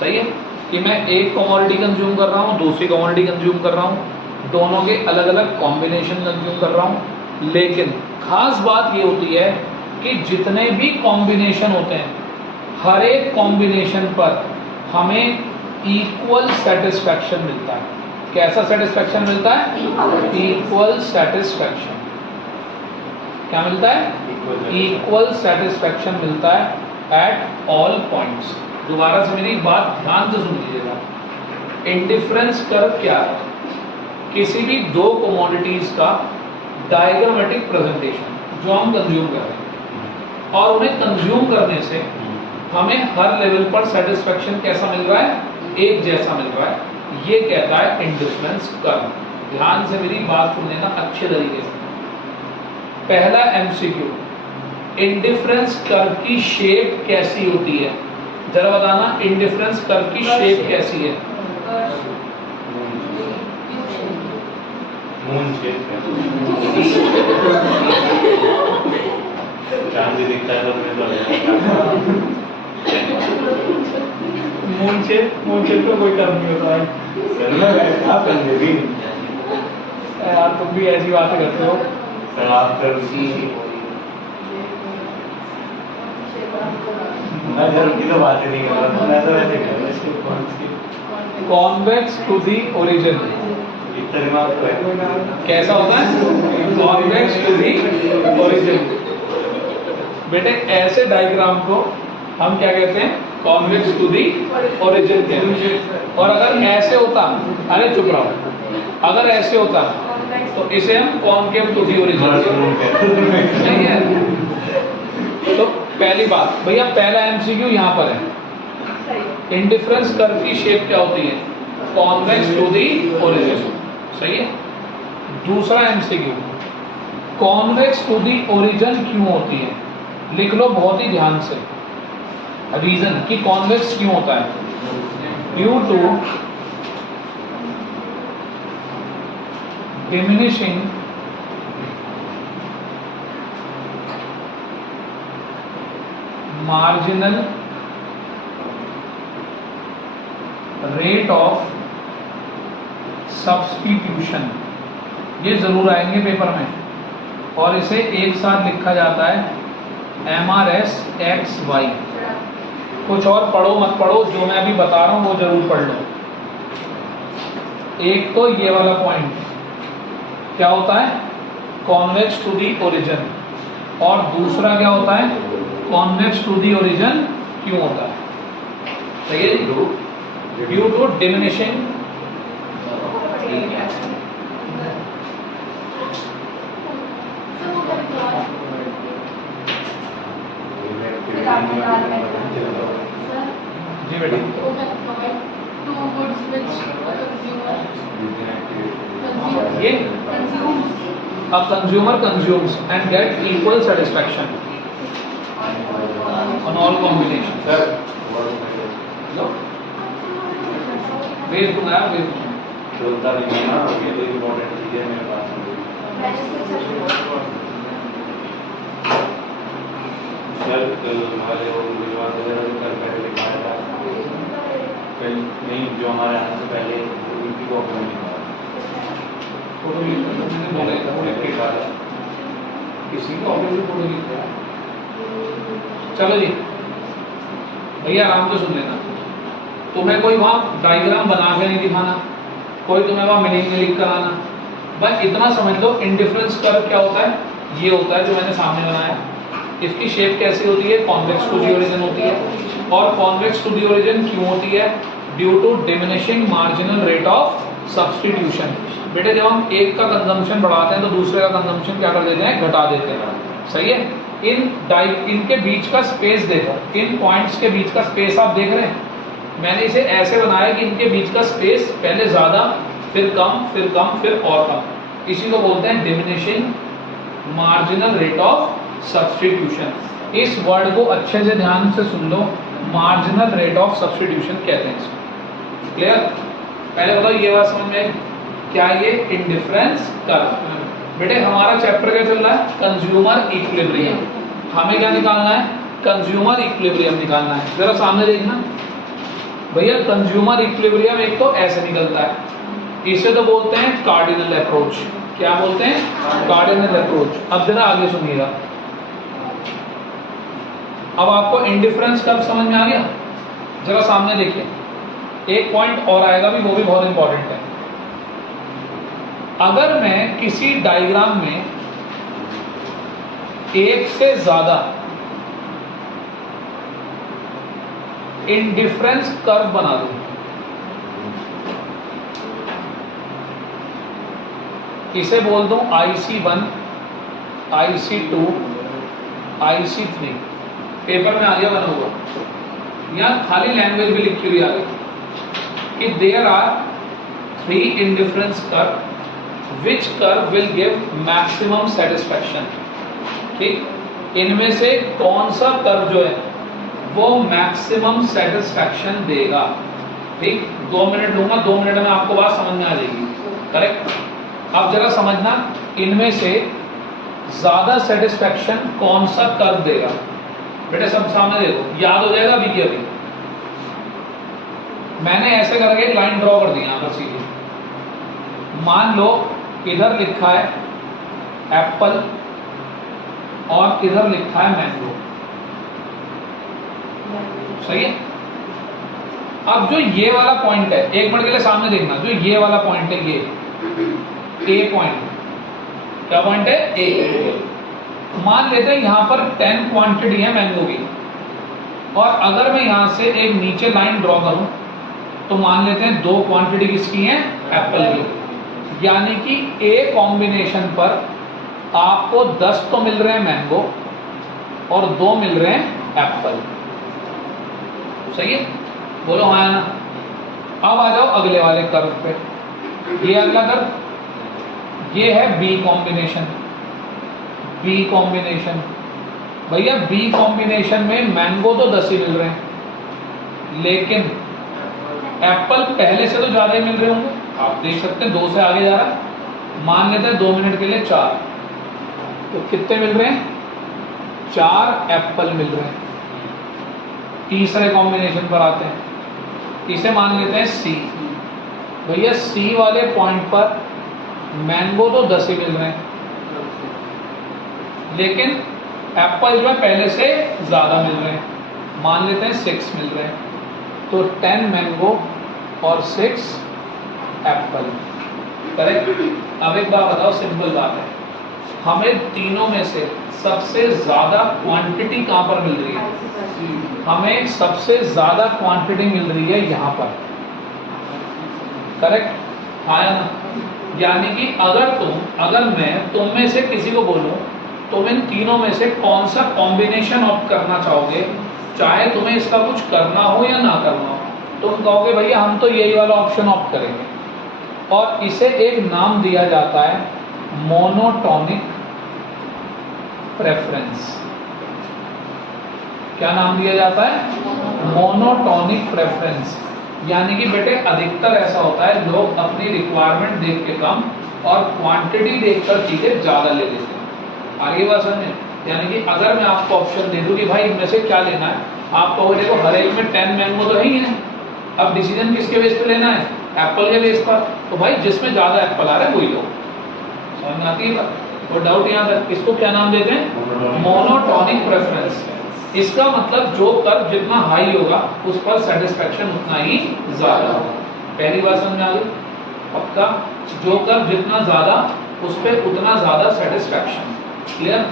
सही है कि मैं एक कमोडिटी कंज्यूम कर रहा हूँ, दूसरी कमोडिटी कंज्यूम कर रहा हूँ, दोनों के अलग अलग कॉम्बिनेशन कंज्यूम कर रहा हूँ। लेकिन खास बात ये होती है कि जितने भी कॉम्बिनेशन होते हैं, हर एक कॉम्बिनेशन पर हमें इक्वल सेटिस्फैक्शन मिलता है। कैसा सेटिस्फैक्शन मिलता है? Equal satisfaction. क्या मिलता है? इक्वल सेटिस्फैक्शन मिलता है एट ऑल पॉइंट्स। दोबारा से मेरी बात ध्यान से सुन लीजिएगा। इंडिफरेंस कर्व क्या है? किसी भी दो कमोडिटीज का डायग्रामेटिक प्रेजेंटेशन जो हम कंज्यूम कर रहे हैं, और उन्हें कंज्यूम करने से हमें हर लेवल पर सेटिस्फैक्शन कैसा मिल रहा है? एक जैसा मिल रहा है। ये कहता है इंडिफरेंस कर्व। ध्यान से मेरी बात सुन लेना अच्छे तरीके से। पहला एमसीक्यू, इंडिफरेंस कर्व की शेप कैसी होती है? जरा बताना, इंडिफरेंस कर्व की शेप कैसी है? मून शेप चांद भी दिखता है तो मून शेप का कोई कर्व नहीं होता है यार, तुम भी ऐसी बातें करते हो। मैं जरूर की तो बातें नहीं कर रहा था, मैं तो वैसे कर रहा था। Convex to the origin. इतना दिमाग तो है। कैसा होता है? Convex to the origin. बेटे ऐसे डायग्राम को हम क्या कहते हैं? कॉन्वेक्स टू दी ओरिजिन कहते हैं। और अगर ऐसे होता, अरे चुप रहो, अगर ऐसे होता तो इसे हम कॉनकेव टू दी ओरिजिन नहीं है। तो पहली बात भैया, पहला एमसीक्यू यहाँ पर है। इंडिफरेंस कर्व की शेप क्या होती है? Convex to the origin. सही है। दूसरा MCQ, convex to the origin क्यों होती है? लिख लो बहुत ही ध्यान से रीजन कि कॉन्वेक्स क्यों होता है। Due to diminishing marginal rate of substitution. ये जरूर आएंगे पेपर में, और इसे एक साथ लिखा जाता है MRSXY। कुछ और पढ़ो मत पढ़ो, जो मैं अभी बता रहा हूं वो जरूर पढ़ लो। एक तो ये वाला पॉइंट क्या होता है? Convex to the origin. और दूसरा क्या होता है? कॉन्वेक्स टू दी ओरिजिन क्यों होता है? सही है जी। ड्यू टू डिमिनिशिंग जी बेटा। ये a consumer consumes and get equal satisfaction on all combinations. भेज दूंगा यार, भेज दूंगा। चलता नहीं है ना, ये तो इम्पोर्टेंट चीज़ है मेरे पास। सर कल हमारे वो विवाद वगैरह जो कल पहले दिखाया था, कल नहीं जो हमारे आने से पहले उनकी को अपना दिखाया फोटो मैंने बोला ही था वो के बाद किसी का ऑफिस में फोटो लिखा है। चलो जी भैया आराम से सुन लेना, तुम्हें कोई वहाँ डायग्राम बना के नहीं दिखाना, कोई तुम्हें वहाँ मीनिंग नहीं लिख कर आना, बस इतना समझ लो इंडिफरेंस कर्व क्या होता है। ये होता है जो मैंने सामने बनाया, इसकी शेप कैसी होती है, कॉन्वेक्स टू दी ओरिजिन होती है। और कॉन्वेक्स टू दी ओरिजिन क्यों होती है, due to diminishing marginal rate of substitution. बेटे जब हम एक का कंजम्पशन बढ़ाते हैं तो दूसरे का कंजम्पशन क्या कर देते हैं, घटा देते हैं, सही है। इनके बीच का स्पेस देखो, इन पॉइंट्स के बीच का स्पेस आप देख रहे हैं, मैंने इसे ऐसे बनाया कि इनके बीच का स्पेस पहले ज़्यादा फिर कम फिर कम फिर और कम, इसी को बोलते हैं diminishing marginal rate of substitution. इस वर्ड को अच्छे से ध्यान से सुन लो, मार्जिनल रेट ऑफ सब्सटीट्यूशन कहते हैं इसको। क्लियर? पहले बताओ ये बात समझ में क्या ये इंडिफरेंस कर्व। बेटे हमारा चैप्टर क्या चल रहा है, कंज्यूमर इक्विलिब्रियम। हमें क्या निकालना है, कंज्यूमर इक्विलिब्रियम निकालना है। जरा सामने देखना भैया, कंज्यूमर इक्विलिब्रियम एक तो ऐसे निकलता है, इसे तो बोलते हैं कार्डिनल अप्रोच। क्या बोलते हैं, कार्डिनल अप्रोच। अब जरा आगे सुनिएगा, अब आपको इंडिफरेंस कर्व समझ में आ गया। जरा सामने देखिए, एक पॉइंट और आएगा भी, वो भी बहुत इंपॉर्टेंट है। अगर मैं किसी डायग्राम में एक से ज्यादा इंडिफरेंस कर्व बना दूं, इसे बोल दूं IC1, IC2, IC3, पेपर में आ गया बना हुआ, यहां खाली लैंग्वेज भी लिखी हुई आ गई कि there are 3 indifference curve which curve will give maximum satisfaction. ठीक, इनमें से कौन सा कर्व जो है वो मैक्सिमम सेटिस्फैक्शन देगा। ठीक, 2 मिनट लूंगा, 2 मिनट में आपको बात समझ में आ जाएगी। करेक्ट? अब जरा समझना, इनमें से ज्यादा सेटिस्फैक्शन कौन सा कर्व देगा। बेटे सब सामने देखो, याद हो जाएगा अभी की अभी। मैंने ऐसे करके एक लाइन ड्रॉ कर दी यहां पर सीधी। मान लो इधर लिखा है एप्पल और इधर लिखा है मैंगो, सही है। अब जो ये वाला पॉइंट है, एक मिनट के लिए सामने देखना, जो ये वाला पॉइंट है, ये ए पॉइंट, क्या पॉइंट है, ए। मान लेते हैं यहां पर 10 क्वांटिटी है मैंगो की, और अगर मैं यहां से एक नीचे लाइन ड्रॉ करूं तो मान लेते हैं 2 क्वांटिटी किसकी है, एप्पल की। यानी कि ए कॉम्बिनेशन पर आपको 10 तो मिल रहे हैं मैंगो और 2 मिल रहे हैं एप्पल, सही है। बोलो हाँ या ना। अब आ जाओ अगले वाले कर्व पे, ये अगला कर्व, ये है बी कॉम्बिनेशन। बी कॉम्बिनेशन भैया, बी कॉम्बिनेशन में मैंगो तो 10 ही मिल रहे हैं, लेकिन एप्पल पहले से तो ज्यादा ही मिल रहे होंगे। आप देख सकते हैं 2 से आगे जा रहा है। मान लेते हैं 2 मिनट के लिए 4, तो कितने मिल रहे हैं, 4 एप्पल मिल रहे हैं। तीसरे कॉम्बिनेशन पर आते हैं, इसे मान लेते हैं सी। भैया सी वाले पॉइंट पर मैंगो तो 10 ही मिल रहे हैं, लेकिन एप्पल जो है पहले से ज्यादा मिल रहे हैं, मान लेते हैं 6 मिल रहे हैं। तो 10 मैंगो और 6 एप्पल, करेक्ट। अब एक बात बताओ, सिंपल बात है, हमें तीनों में से सबसे ज्यादा क्वांटिटी कहां पर मिल रही है, हमें सबसे ज्यादा क्वांटिटी मिल रही है यहां पर, करेक्ट। हाँ, यानी कि अगर मैं तुम में से किसी को बोलूं तुम इन तीनों में से कौन सा कॉम्बिनेशन ऑप्ट करना चाहोगे, चाहे तुम्हें इसका कुछ करना हो या ना करना हो, तुम कहोगे भैया हम तो यही वाला ऑप्शन ऑप्ट करेंगे। और इसे एक नाम दिया जाता है मोनोटोनिक प्रेफरेंस। क्या नाम दिया जाता है, मोनोटोनिक प्रेफरेंस। यानी कि बेटे अधिकतर ऐसा होता है, लोग अपनी रिक्वायरमेंट देख के कम और क्वांटिटी देखकर चीजें ज्यादा ले लेते हैं। आगे बात समझे, यानी कि अगर मैं आपको ऑप्शन दे दूं कि भाई इनमें से क्या लेना है, आप कहोगे देखो हर एक में 10 मैंगो तो है ही है, अब डिसीजन किसके बेस पे लेना है, एप्पल के बेस पर। तो भाई जिसमें ज्यादा एप्पल आ रहा है वही लो। समझ में आती है बात? और डाउट यहाँ तक, इसको क्या नाम देते हैं, मोनोटोनिक प्रेफरेंस। इसका मतलब जो कर्व जितना हाई होगा उस पर सेटिस्फेक्शन उतना ही ज्यादा होगा। पहली बात समझ में आ गई? पक्का, जो कर्व जितना ज्यादा उस पर उतना ज्यादा सेटिस्फेक्शन। क्लियर?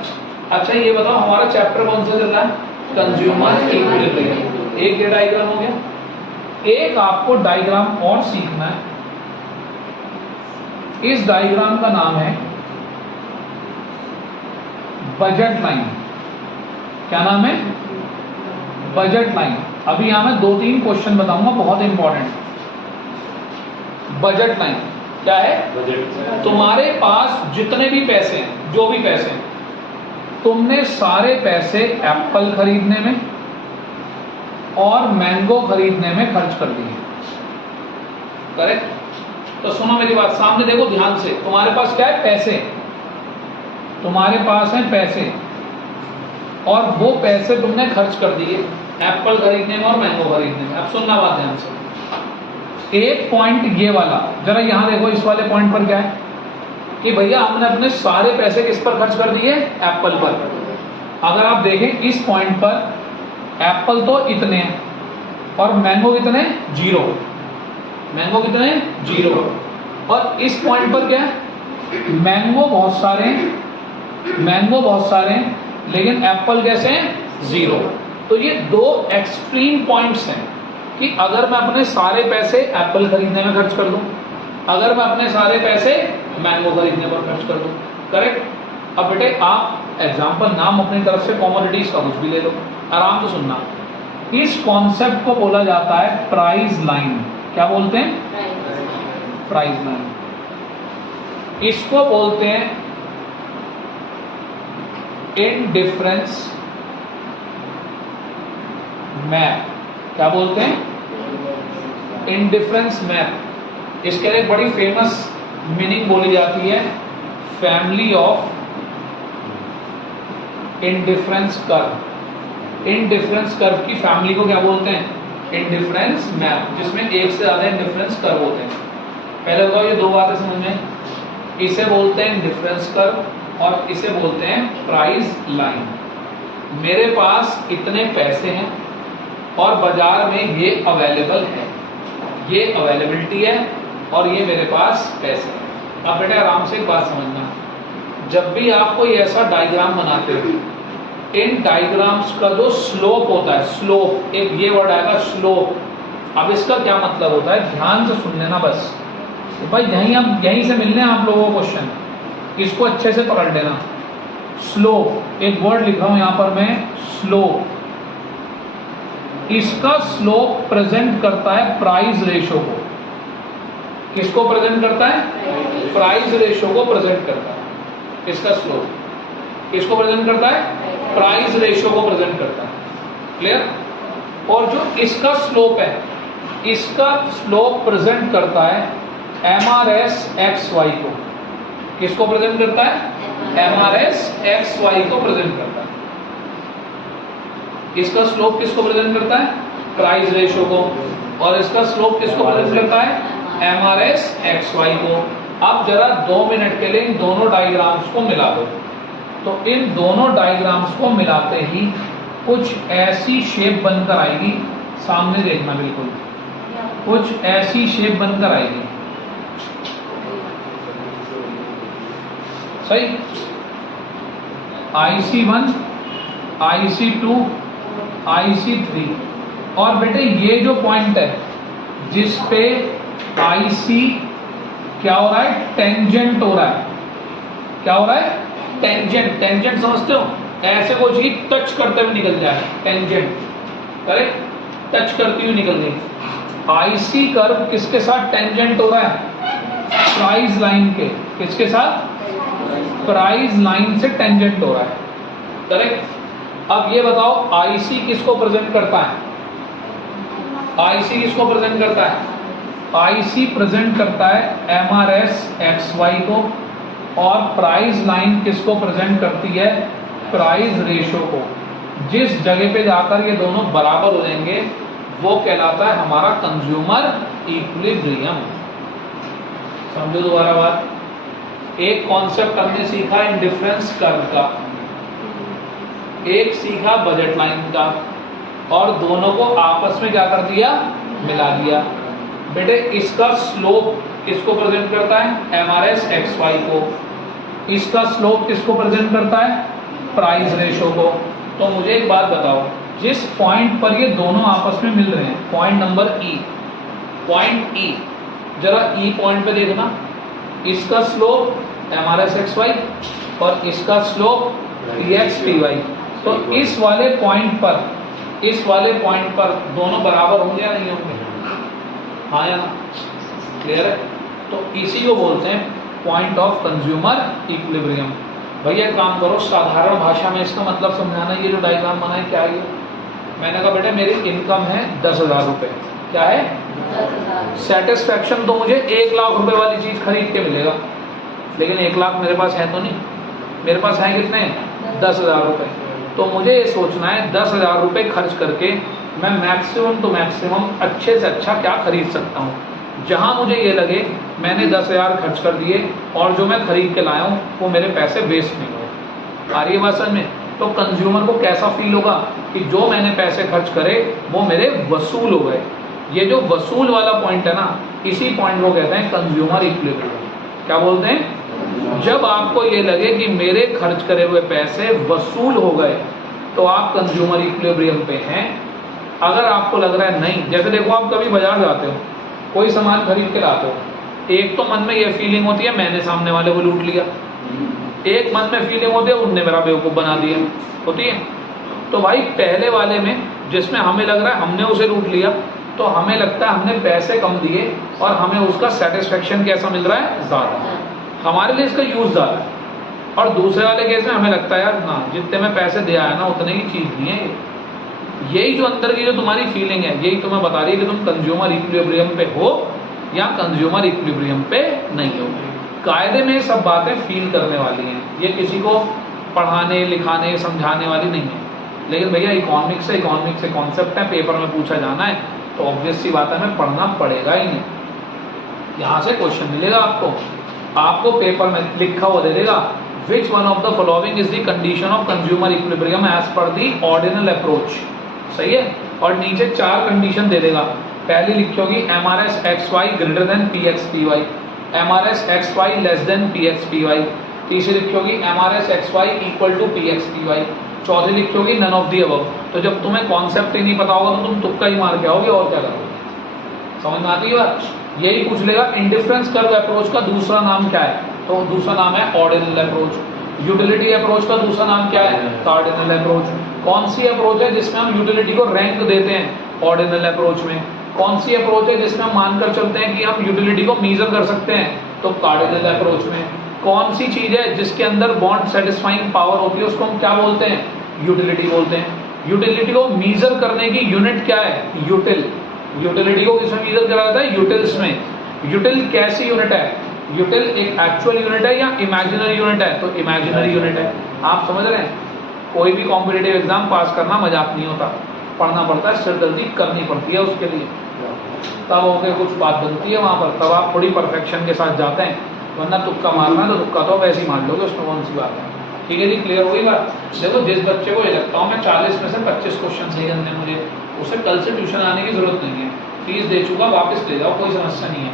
अच्छा ये बताओ हमारा चैप्टर कौन सा चल रहा है, कंज्यूमर इक्विलिब्रियम। एक ये डायग्राम हो गया, एक आपको डायग्राम और सीखना है। इस डायग्राम का नाम है बजट लाइन। क्या नाम है, बजट लाइन। अभी यहां मैं 2-3 क्वेश्चन बताऊंगा बहुत इंपॉर्टेंट। बजट लाइन क्या है, बजट तुम्हारे पास जितने भी पैसे हैं, जो भी पैसे हैं, तुमने सारे पैसे एप्पल खरीदने में और मैंगो खरीदने में खर्च कर दिए। करेक्ट? तो सुनो मेरी बात, सामने देखो ध्यान से, तुम्हारे पास क्या है, पैसे, तुम्हारे पास हैं पैसे, और वो पैसे तुमने खर्च कर दिए एप्पल खरीदने में और मैंगो खरीदने में। अब सुनना बात ध्यान से, एक पॉइंट ये वाला, जरा यहां देखो, इस वाले पॉइंट पर क्या है कि भैया हमने अपने सारे पैसे किस पर खर्च कर दिए, एप्पल पर। अगर आप देखें इस पॉइंट पर एप्पल तो इतने हैं और मैंगो कितने, 0। मैंगो कितने, 0। और इस पॉइंट पर क्या है, मैंगो बहुत सारे हैं, मैंगो बहुत सारे हैं, लेकिन एप्पल कैसे हैं, 0। तो ये 2 एक्सट्रीम पॉइंट्स हैं कि अगर मैं अपने सारे पैसे एप्पल खरीदने में खर्च कर दूं, अगर मैं अपने सारे पैसे मैंगो खरीदने पर खर्च कर दूं। करेक्ट? अब बेटे आप एग्जांपल नाम अपनी तरफ से कमोडिटीज का कुछ भी ले लो, आराम से सुनना। इस कॉन्सेप्ट को बोला जाता है प्राइस लाइन। क्या बोलते हैं, प्राइस लाइन। इसको बोलते हैं इंडिफरेंस मैप। क्या बोलते हैं, इंडिफरेंस मैप। इसके लिए एक बड़ी फेमस मीनिंग बोली जाती है, family of indifference curve. Indifference curve की फैमिली को क्या बोलते हैं, इंडिफरेंस मैप, जिसमें एक से ज्यादा इंडिफरेंस कर्व होते हैं। पहले बताओ ये 2 बातें समझ में, इसे बोलते हैं इंडिफरेंस कर्व और इसे बोलते हैं प्राइस लाइन। मेरे पास इतने पैसे हैं और बाजार में ये अवेलेबल है, ये अवेलेबिलिटी है और ये मेरे पास पैसे हैं। अब बेटा आराम से एक बात समझना, जब भी आप कोई ऐसा डायग्राम बनाते हो, इन डायग्राम्स का जो स्लोप होता है, स्लोप, एक ये वर्ड आएगा स्लोप। अब इसका क्या मतलब होता है, ध्यान से सुन लेना बस। तो भाई यहीं से मिलने हैं आप लोगों को क्वेश्चन, इसको अच्छे से पकड़ लेना। स्लोप, एक वर्ड लिख रहा हूं यहां पर मैं, स्लोप। इसका स्लोप प्रेजेंट करता है प्राइस रेशो को। किसको प्रेजेंट करता है, प्राइस रेशो को प्रेजेंट करता है। इसका स्लोप किसको प्रेजेंट करता है, प्राइस रेशो को प्रेजेंट करता है। क्लियर? और जो इसका स्लोप है, इसका स्लोप प्रेजेंट करता है MRS XY को। किसको प्रेजेंट करता है, MRS XY को प्रेजेंट करता है। इसका स्लोप किसको प्रेजेंट करता है, प्राइस रेशो को, और इसका स्लोप किसको प्रेजेंट करता है, MRS XY को। अब जरा 2 मिनट के लिए इन दोनों डायग्राम्स को मिला दो। तो इन दोनों डायग्राम्स को मिलाते ही कुछ ऐसी शेप बनकर आएगी, सामने देखना बिल्कुल, कुछ ऐसी शेप बनकर आएगी। सही? IC1, IC2, IC3, और बेटे ये जो पॉइंट है जिस पे IC क्या हो रहा है, टेंजेंट हो रहा है। क्या हो रहा है, टेंजेंट। टेंजेंट समझते हो, ऐसे कोई चीज टच करते हुए निकल जाए, टेंजेंट। करेक्ट? टच करती हुई निकल गई। IC कर्व किसके साथ टेंजेंट हो रहा है, प्राइस लाइन के। किसके साथ, प्राइस लाइन से टेंजेंट हो रहा है। करेक्ट? अब ये बताओ IC किसको प्रेजेंट करता है, IC किसको प्रेजेंट करता है, IC प्रेजेंट करता है MRS XY को, और प्राइस लाइन किसको प्रेजेंट करती है, प्राइस रेशो को, जिस जगह पे जाकर ये दोनों बराबर हो जाएंगे वो कहलाता है हमारा कंज्यूमर इक्विलिब्रियम। समझो दोबारा बात, एक कॉन्सेप्ट हमने सीखा इंडिफरेंस कर्व का, एक सीखा बजट लाइन का, और दोनों को आपस में क्या कर दिया, मिला दिया। बेटे इसका स्लोप किसको प्रेजेंट करता है, MRS XY को, इसका स्लोप किसको प्रेजेंट करता है, प्राइस रेशो को। तो मुझे एक बात बताओ, जिस पॉइंट पर ये दोनों आपस में मिल रहे हैं, point number E, point E, जरा E पॉइंट पे देखना, इसका स्लोप MRS XY और इसका स्लोप PX PY। तो इस वाले पॉइंट पर, इस वाले पॉइंट पर दोनों बराबर होंगे या नहीं होंगे, हाँ या ना, क्लियर है। तो इसी को बोलते हैं पॉइंट ऑफ कंज्यूमर इक्विलिब्रियम। भैया काम करो, साधारण भाषा में इसका मतलब समझाना। ये जो डायग्राम बना है क्या है, मैंने कहा बेटा मेरी इनकम है 10,000 रुपये, क्या है, सेटिस्फैक्शन तो मुझे 1 लाख रुपए वाली चीज खरीद के मिलेगा, लेकिन 1 लाख मेरे पास है तो नहीं, मेरे पास है कितने, 10,000 रुपये। तो मुझे ये सोचना है 10,000 रुपये खर्च करके मैं मैक्सिमम टू मैक्सिमम अच्छे से अच्छा क्या खरीद सकता हूँ। जहाँ मुझे ये लगे मैंने 10,000 खर्च कर दिए और जो मैं खरीद के लाया हूँ वो मेरे पैसे वेस्ट नहीं हुए। आ रही है बात समझ में। तो कंज्यूमर को कैसा फील होगा कि जो मैंने पैसे खर्च करे वो मेरे वसूल हो गए। ये जो वसूल वाला पॉइंट है ना, इसी पॉइंट को कहते हैं कंज्यूमर इक्विलिब्रियम। क्या बोलते हैं, जब आपको ये लगे कि मेरे खर्च करे हुए पैसे वसूल हो गए तो आप कंज्यूमर इक्विलिब्रियम पे हैं। अगर आपको लग रहा है नहीं, जैसे देखो आप कभी बाजार जाते हो, कोई सामान खरीद के लाते हो, एक तो मन में ये फीलिंग होती है मैंने सामने वाले को लूट लिया, एक मन में फीलिंग होती है उनने मेरा बेवकूफ़ बना दिया, होती है। तो भाई पहले वाले में जिसमें हमें लग रहा है हमने उसे लूट लिया, तो हमें लगता है हमने पैसे कम दिए और हमें उसका सेटिस्फेक्शन कैसा मिल रहा है, ज़्यादा, हमारे लिए इसका यूज़ ज़्यादा है। और दूसरे वाले केस में हमें लगता है यार ना, जितने में पैसे दिया है ना उतने की चीज़ नहीं है। यही जो अंदर की जो तुम्हारी फीलिंग है, यही तुम्हें बता रही है कि तुम कंज्यूमर इक्विलिब्रियम पे हो या कंज्यूमर इक्विलिब्रियम पे नहीं हो। कायदे में सब बातें फील करने वाली हैं, ये किसी को पढ़ाने लिखाने समझाने वाली नहीं है। लेकिन भैया इकोनॉमिक्स से कॉन्सेप्ट है, पेपर में पूछा जाना है, तो ऑब्वियस सी बात है हमें पढ़ना पड़ेगा ही नहीं। यहाँ से क्वेश्चन मिलेगा आपको पेपर में लिखा हुआ दे देगा, which one of the following is the condition of consumer equilibrium as per the ordinal approach. सही है। और नीचे 4 कंडीशन दे देगा। पहली लिखी होगी MRS XY greater than PX PY, MRS XY less than PX PY। तीसरी लिखी होगी MRS XY equal to PX PY। चौथी लिखी होगी नन ऑफ दी अबव। तो जब तुम्हें कॉन्सेप्ट ही नहीं पता होगा तो तुम तुक्का ही मार के आओगे और क्या करोगे। समझ में आती है बात। यही पूछ लेगा इंडिफरेंस कर्व अप्रोच का दूसरा नाम क्या है, तो दूसरा नाम है ऑर्डिनल अप्रोच। यूटिलिटी अप्रोच का दूसरा नाम क्या है, कार्डिनल अप्रोच। कौन सी अप्रोच है जिसमें हम यूटिलिटी को रैंक देते हैं, ऑर्डिनल अप्रोच में। कौन सी अप्रोच है जिसमें हम मानकर चलते हैं कि हम यूटिलिटी को मेजर कर सकते हैं, तो कार्डिनल अप्रोच में। कौन सी चीज है जिसके अंदर बॉन्ड सेटिस्फाइंग पावर होती है, उसको हम क्या बोलते हैं, यूटिलिटी बोलते हैं। यूटिलिटी को मेजर करने की यूनिट क्या है, यूटिल। यूटिलिटी को किसमें मेजर करा जाता है, यूटिल्स में। यूटिल कैसी यूनिट है, यूटिल एक एक्चुअल यूनिट है या इमेजिनरी यूनिट है, तो इमेजिनरी यूनिट है। आप समझ रहे हैं। कोई भी कॉम्पिटिटिव एग्जाम पास करना मजाक नहीं होता, पढ़ना पड़ता है, सिरदर्दी करनी पड़ती है उसके लिए, तब होकर कुछ बात बनती है वहाँ पर, तब आप थोड़ी परफेक्शन के साथ जाते हैं। वरना तुक्का मारना है तो तुक्का तो वैसे ही मार लोगे, उसमें कौन सी बात है। ठीक है जी, क्लियर हो गई बात। देखो जिस बच्चे को ये लगता हूँ मैं 40 में से 25 क्वेश्चन सही करने हैं मुझे, उसे कल से ट्यूशन आने की जरूरत नहीं है, फीस दे चुका वापस ले जाओ, कोई समस्या नहीं है।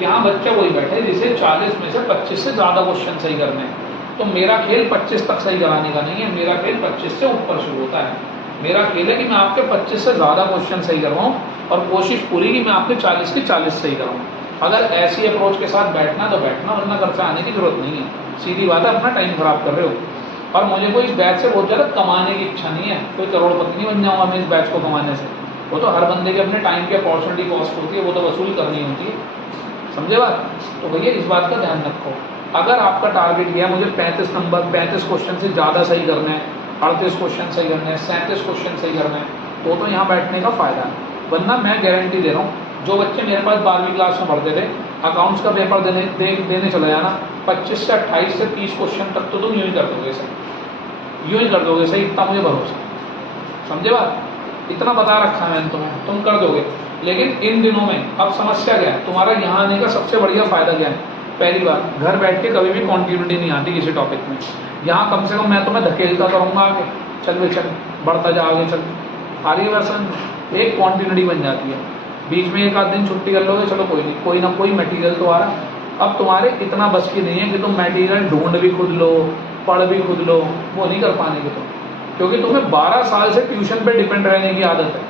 यहाँ बच्चा वही बैठे जिसे 40 में से 25 से ज़्यादा क्वेश्चन सही करने हैं। तो मेरा खेल 25 तक सही कराने का नहीं है, मेरा खेल 25 से ऊपर शुरू होता है। मेरा खेल है कि मैं आपके 25 से ज़्यादा क्वेश्चन सही करवाऊँ और कोशिश पूरी कि मैं आपके 40 के 40 सही कराऊँ। अगर ऐसी अप्रोच के साथ बैठना तो बैठना, वरना घर से आने की जरूरत नहीं है। सीधी बात है, अपना टाइम खराब कर रहे हो। और मुझे कोई इस बैच से बहुत ज़्यादा कमाने की इच्छा नहीं है, कोई करोड़पति नहीं बन जाऊँगा मैं इस बैच को कमाने से। वो तो हर बंदे के अपने टाइम की अपॉर्चुनिटी कॉस्ट होती है, वो तो वसूल करनी होती है। समझे बात। तो भैया इस बात का ध्यान रखो, अगर आपका टारगेट ये है मुझे 35 नंबर 35 क्वेश्चन से ज़्यादा सही करना है, 38 क्वेश्चन सही करना है, 37 क्वेश्चन सही करना है, तो यहाँ बैठने का फ़ायदा है। वरना मैं गारंटी दे रहा हूँ, जो बच्चे मेरे पास 12वीं क्लास में पढ़ते थे, अकाउंट्स का पेपर देने चले जाना, 25 से 28 से 30 क्वेश्चन तक तो तुम यूँ ही कर दोगे सर। यूँ ही कर दोगे सही, इतना मुझे भरोसा, समझे बात, इतना बता रखा है मैंने तुम्हें, तुम कर दोगे। लेकिन इन दिनों में अब समस्या क्या है, तुम्हारा यहाँ आने का सबसे बढ़िया फायदा क्या है? पहली बात, घर बैठ के कभी भी कॉन्टिन्यूटी नहीं आती किसी टॉपिक में। यहाँ कम से कम मैं तुम्हें धकेलता करूँगा आगे, चल वे चल, बढ़ता जा आगे चल, आ रही है वर्सन, एक क्वांटिटी बन जाती है। बीच में एक आध दिन छुट्टी कर लोगे, चलो कोई नहीं, कोई ना कोई मटेरियल तो आ रहा। अब तुम्हारे इतना बस की नहीं है कि तुम मटेरियल ढूंढ भी खुद लो, पढ़ भी खुद लो, वो नहीं कर पाने की तुम, क्योंकि तुम्हें 12 साल से ट्यूशन पे डिपेंड रहने की आदत है।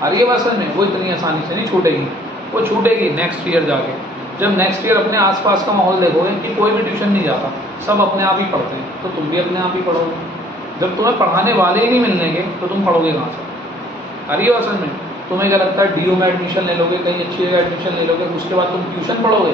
आ रही है वर्सन में, वो इतनी आसानी से नहीं छूटेगी, वो छूटेगी नेक्स्ट ईयर जाके। जब नेक्स्ट ईयर अपने आसपास का माहौल देखोगे कि कोई भी ट्यूशन नहीं जाता, सब अपने आप ही पढ़ते हैं, तो तुम भी अपने आप ही पढ़ोगे। जब तुम्हें पढ़ाने वाले ही नहीं मिलने के, तो तुम पढ़ोगे कहाँ से? आ रही है असल में, तुम्हें क्या लगता है डीओ में एडमिशन ले लोगे, कहीं अच्छी जगह एडमिशन ले लोगे, उसके बाद तुम ट्यूशन पढ़ोगे?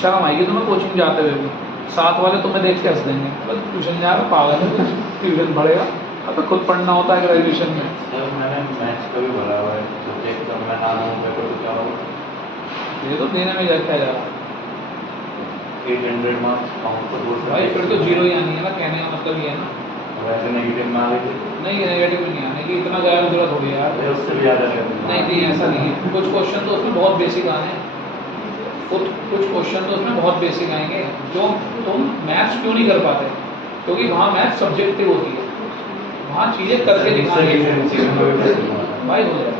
शर्म आएगी तुम्हें कोचिंग जाते हुए भी, साथ वाले तुम्हें देख के हंस देंगे, बस ट्यूशन जा रहा पागल है, ट्यूशन पढ़ेगा। अब तो खुद पढ़ना होता है ग्रेजुएशन में। सर मैंने मैथ्स का भी भरा हुआ है सब्जेक्ट, तो मैं नाम होगा तो क्या होगा? ये तो देने में क्या जा रहा है 800 मार्क्स काउंट तो बोल भाई, फिर तो जीरो ही आनी है ना, कहने का मतलब ये है ना। वैसे नेगेटिव में आ गई थी, नहीं नेगेटिव नहीं आने की, इतना गैर जरूरत हो गई यार। अरे उससे भी ज़्यादा नहीं नहीं ऐसा नहीं है, कुछ क्वेश्चन तो उसमें बहुत बेसिक आने हैं, कुछ क्वेश्चन तो उसमें बहुत बेसिक आएंगे जो तुम मैथ्स क्यों नहीं कर पाते, क्योंकि वहाँ मैथ्स सब्जेक्टिव होती है, वहाँ चीज़ें करके दिखानी भाई हो जाएगा।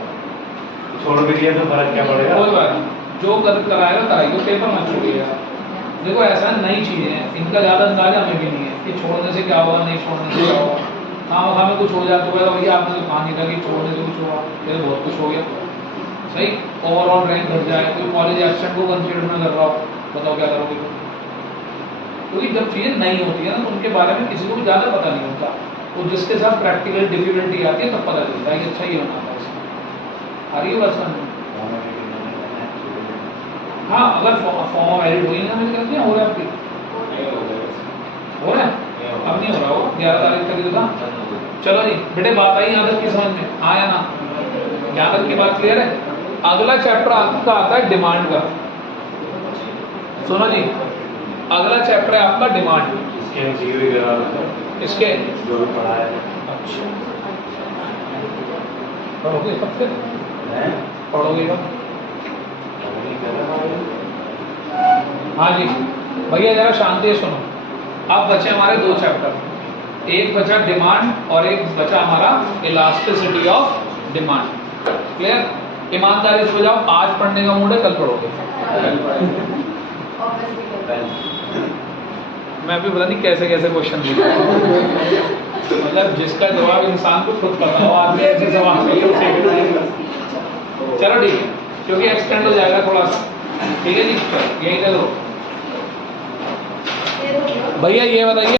छोड़ भी दिया तो फर्क क्या पड़ेगा? कोई बात नहीं, जो कर कराएगा कराइए, पेपर मत छोड़िएगा। देखो ऐसा नई चीज़ें हैं, इनका ज़्यादा अंदाजा हमें भी नहीं है कि छोड़ने से क्या होगा, नहीं छोड़ने से क्या होगा। हाँ हमें कुछ हो जाए तो भैया आपने तो कहा नहीं था कि छोड़ने से कुछ हुआ, फिर बहुत कुछ हो गया, सही ओवरऑल रैंक घट जाए, कोई कॉलेज एब्सेंट को कंसिडर न कर रहा हो, बताओ क्या करोगे? क्योंकि जब चीज़ें नई होती है ना, तो उनके बारे में किसी को भी ज़्यादा पता नहीं होता, तो जिसके साथ प्रैक्टिकल डिफिकल्टी आती है तब पता चलता है कि अच्छा ये होना था इसमें। आ रही है बस हाँ, अगर फॉर्म वैलिड हुई ना मेरे कहते हैं, हो रहा है आपकी हो रहा है, अब नहीं हो रहा होगा, 11 तारीख तक ही था। चलो जी बेटे, बात आई आदत की समझ में, आया ना? यहाँ तक की बात क्लियर है? अगला चैप्टर आपका आता है डिमांड का। सुनो जी, अगला चैप्टर है आपका डिमांड। इसके MCQ भी करा रहा था, इसके जो भी पढ़ा है। अच्छा पढ़ोगे कब फिर? हैं? पढ़ोगे कब? नहीं कर रहा। हाँ जी भैया जरा शांति से सुनो। अब बचे हमारे 2 चैप्टर, एक बचा डिमांड और एक बचा हमारा इलास्टिसिटी ऑफ डिमांड। क्लियर? ईमानदारी से हो जाओ, आज पढ़ने का मूड है, कल पढ़ोगे। मैं भी पता नहीं कैसे कैसे क्वेश्चन दे रहा हूं। मतलब जिसका जवाब इंसान को खुद पता हो, आदमी ऐसे सवाल चलो ठीक है, क्योंकि एक्सटेंड हो जाएगा थोड़ा सा। ठीक है जी, यही ले लो भैया। ये बताइए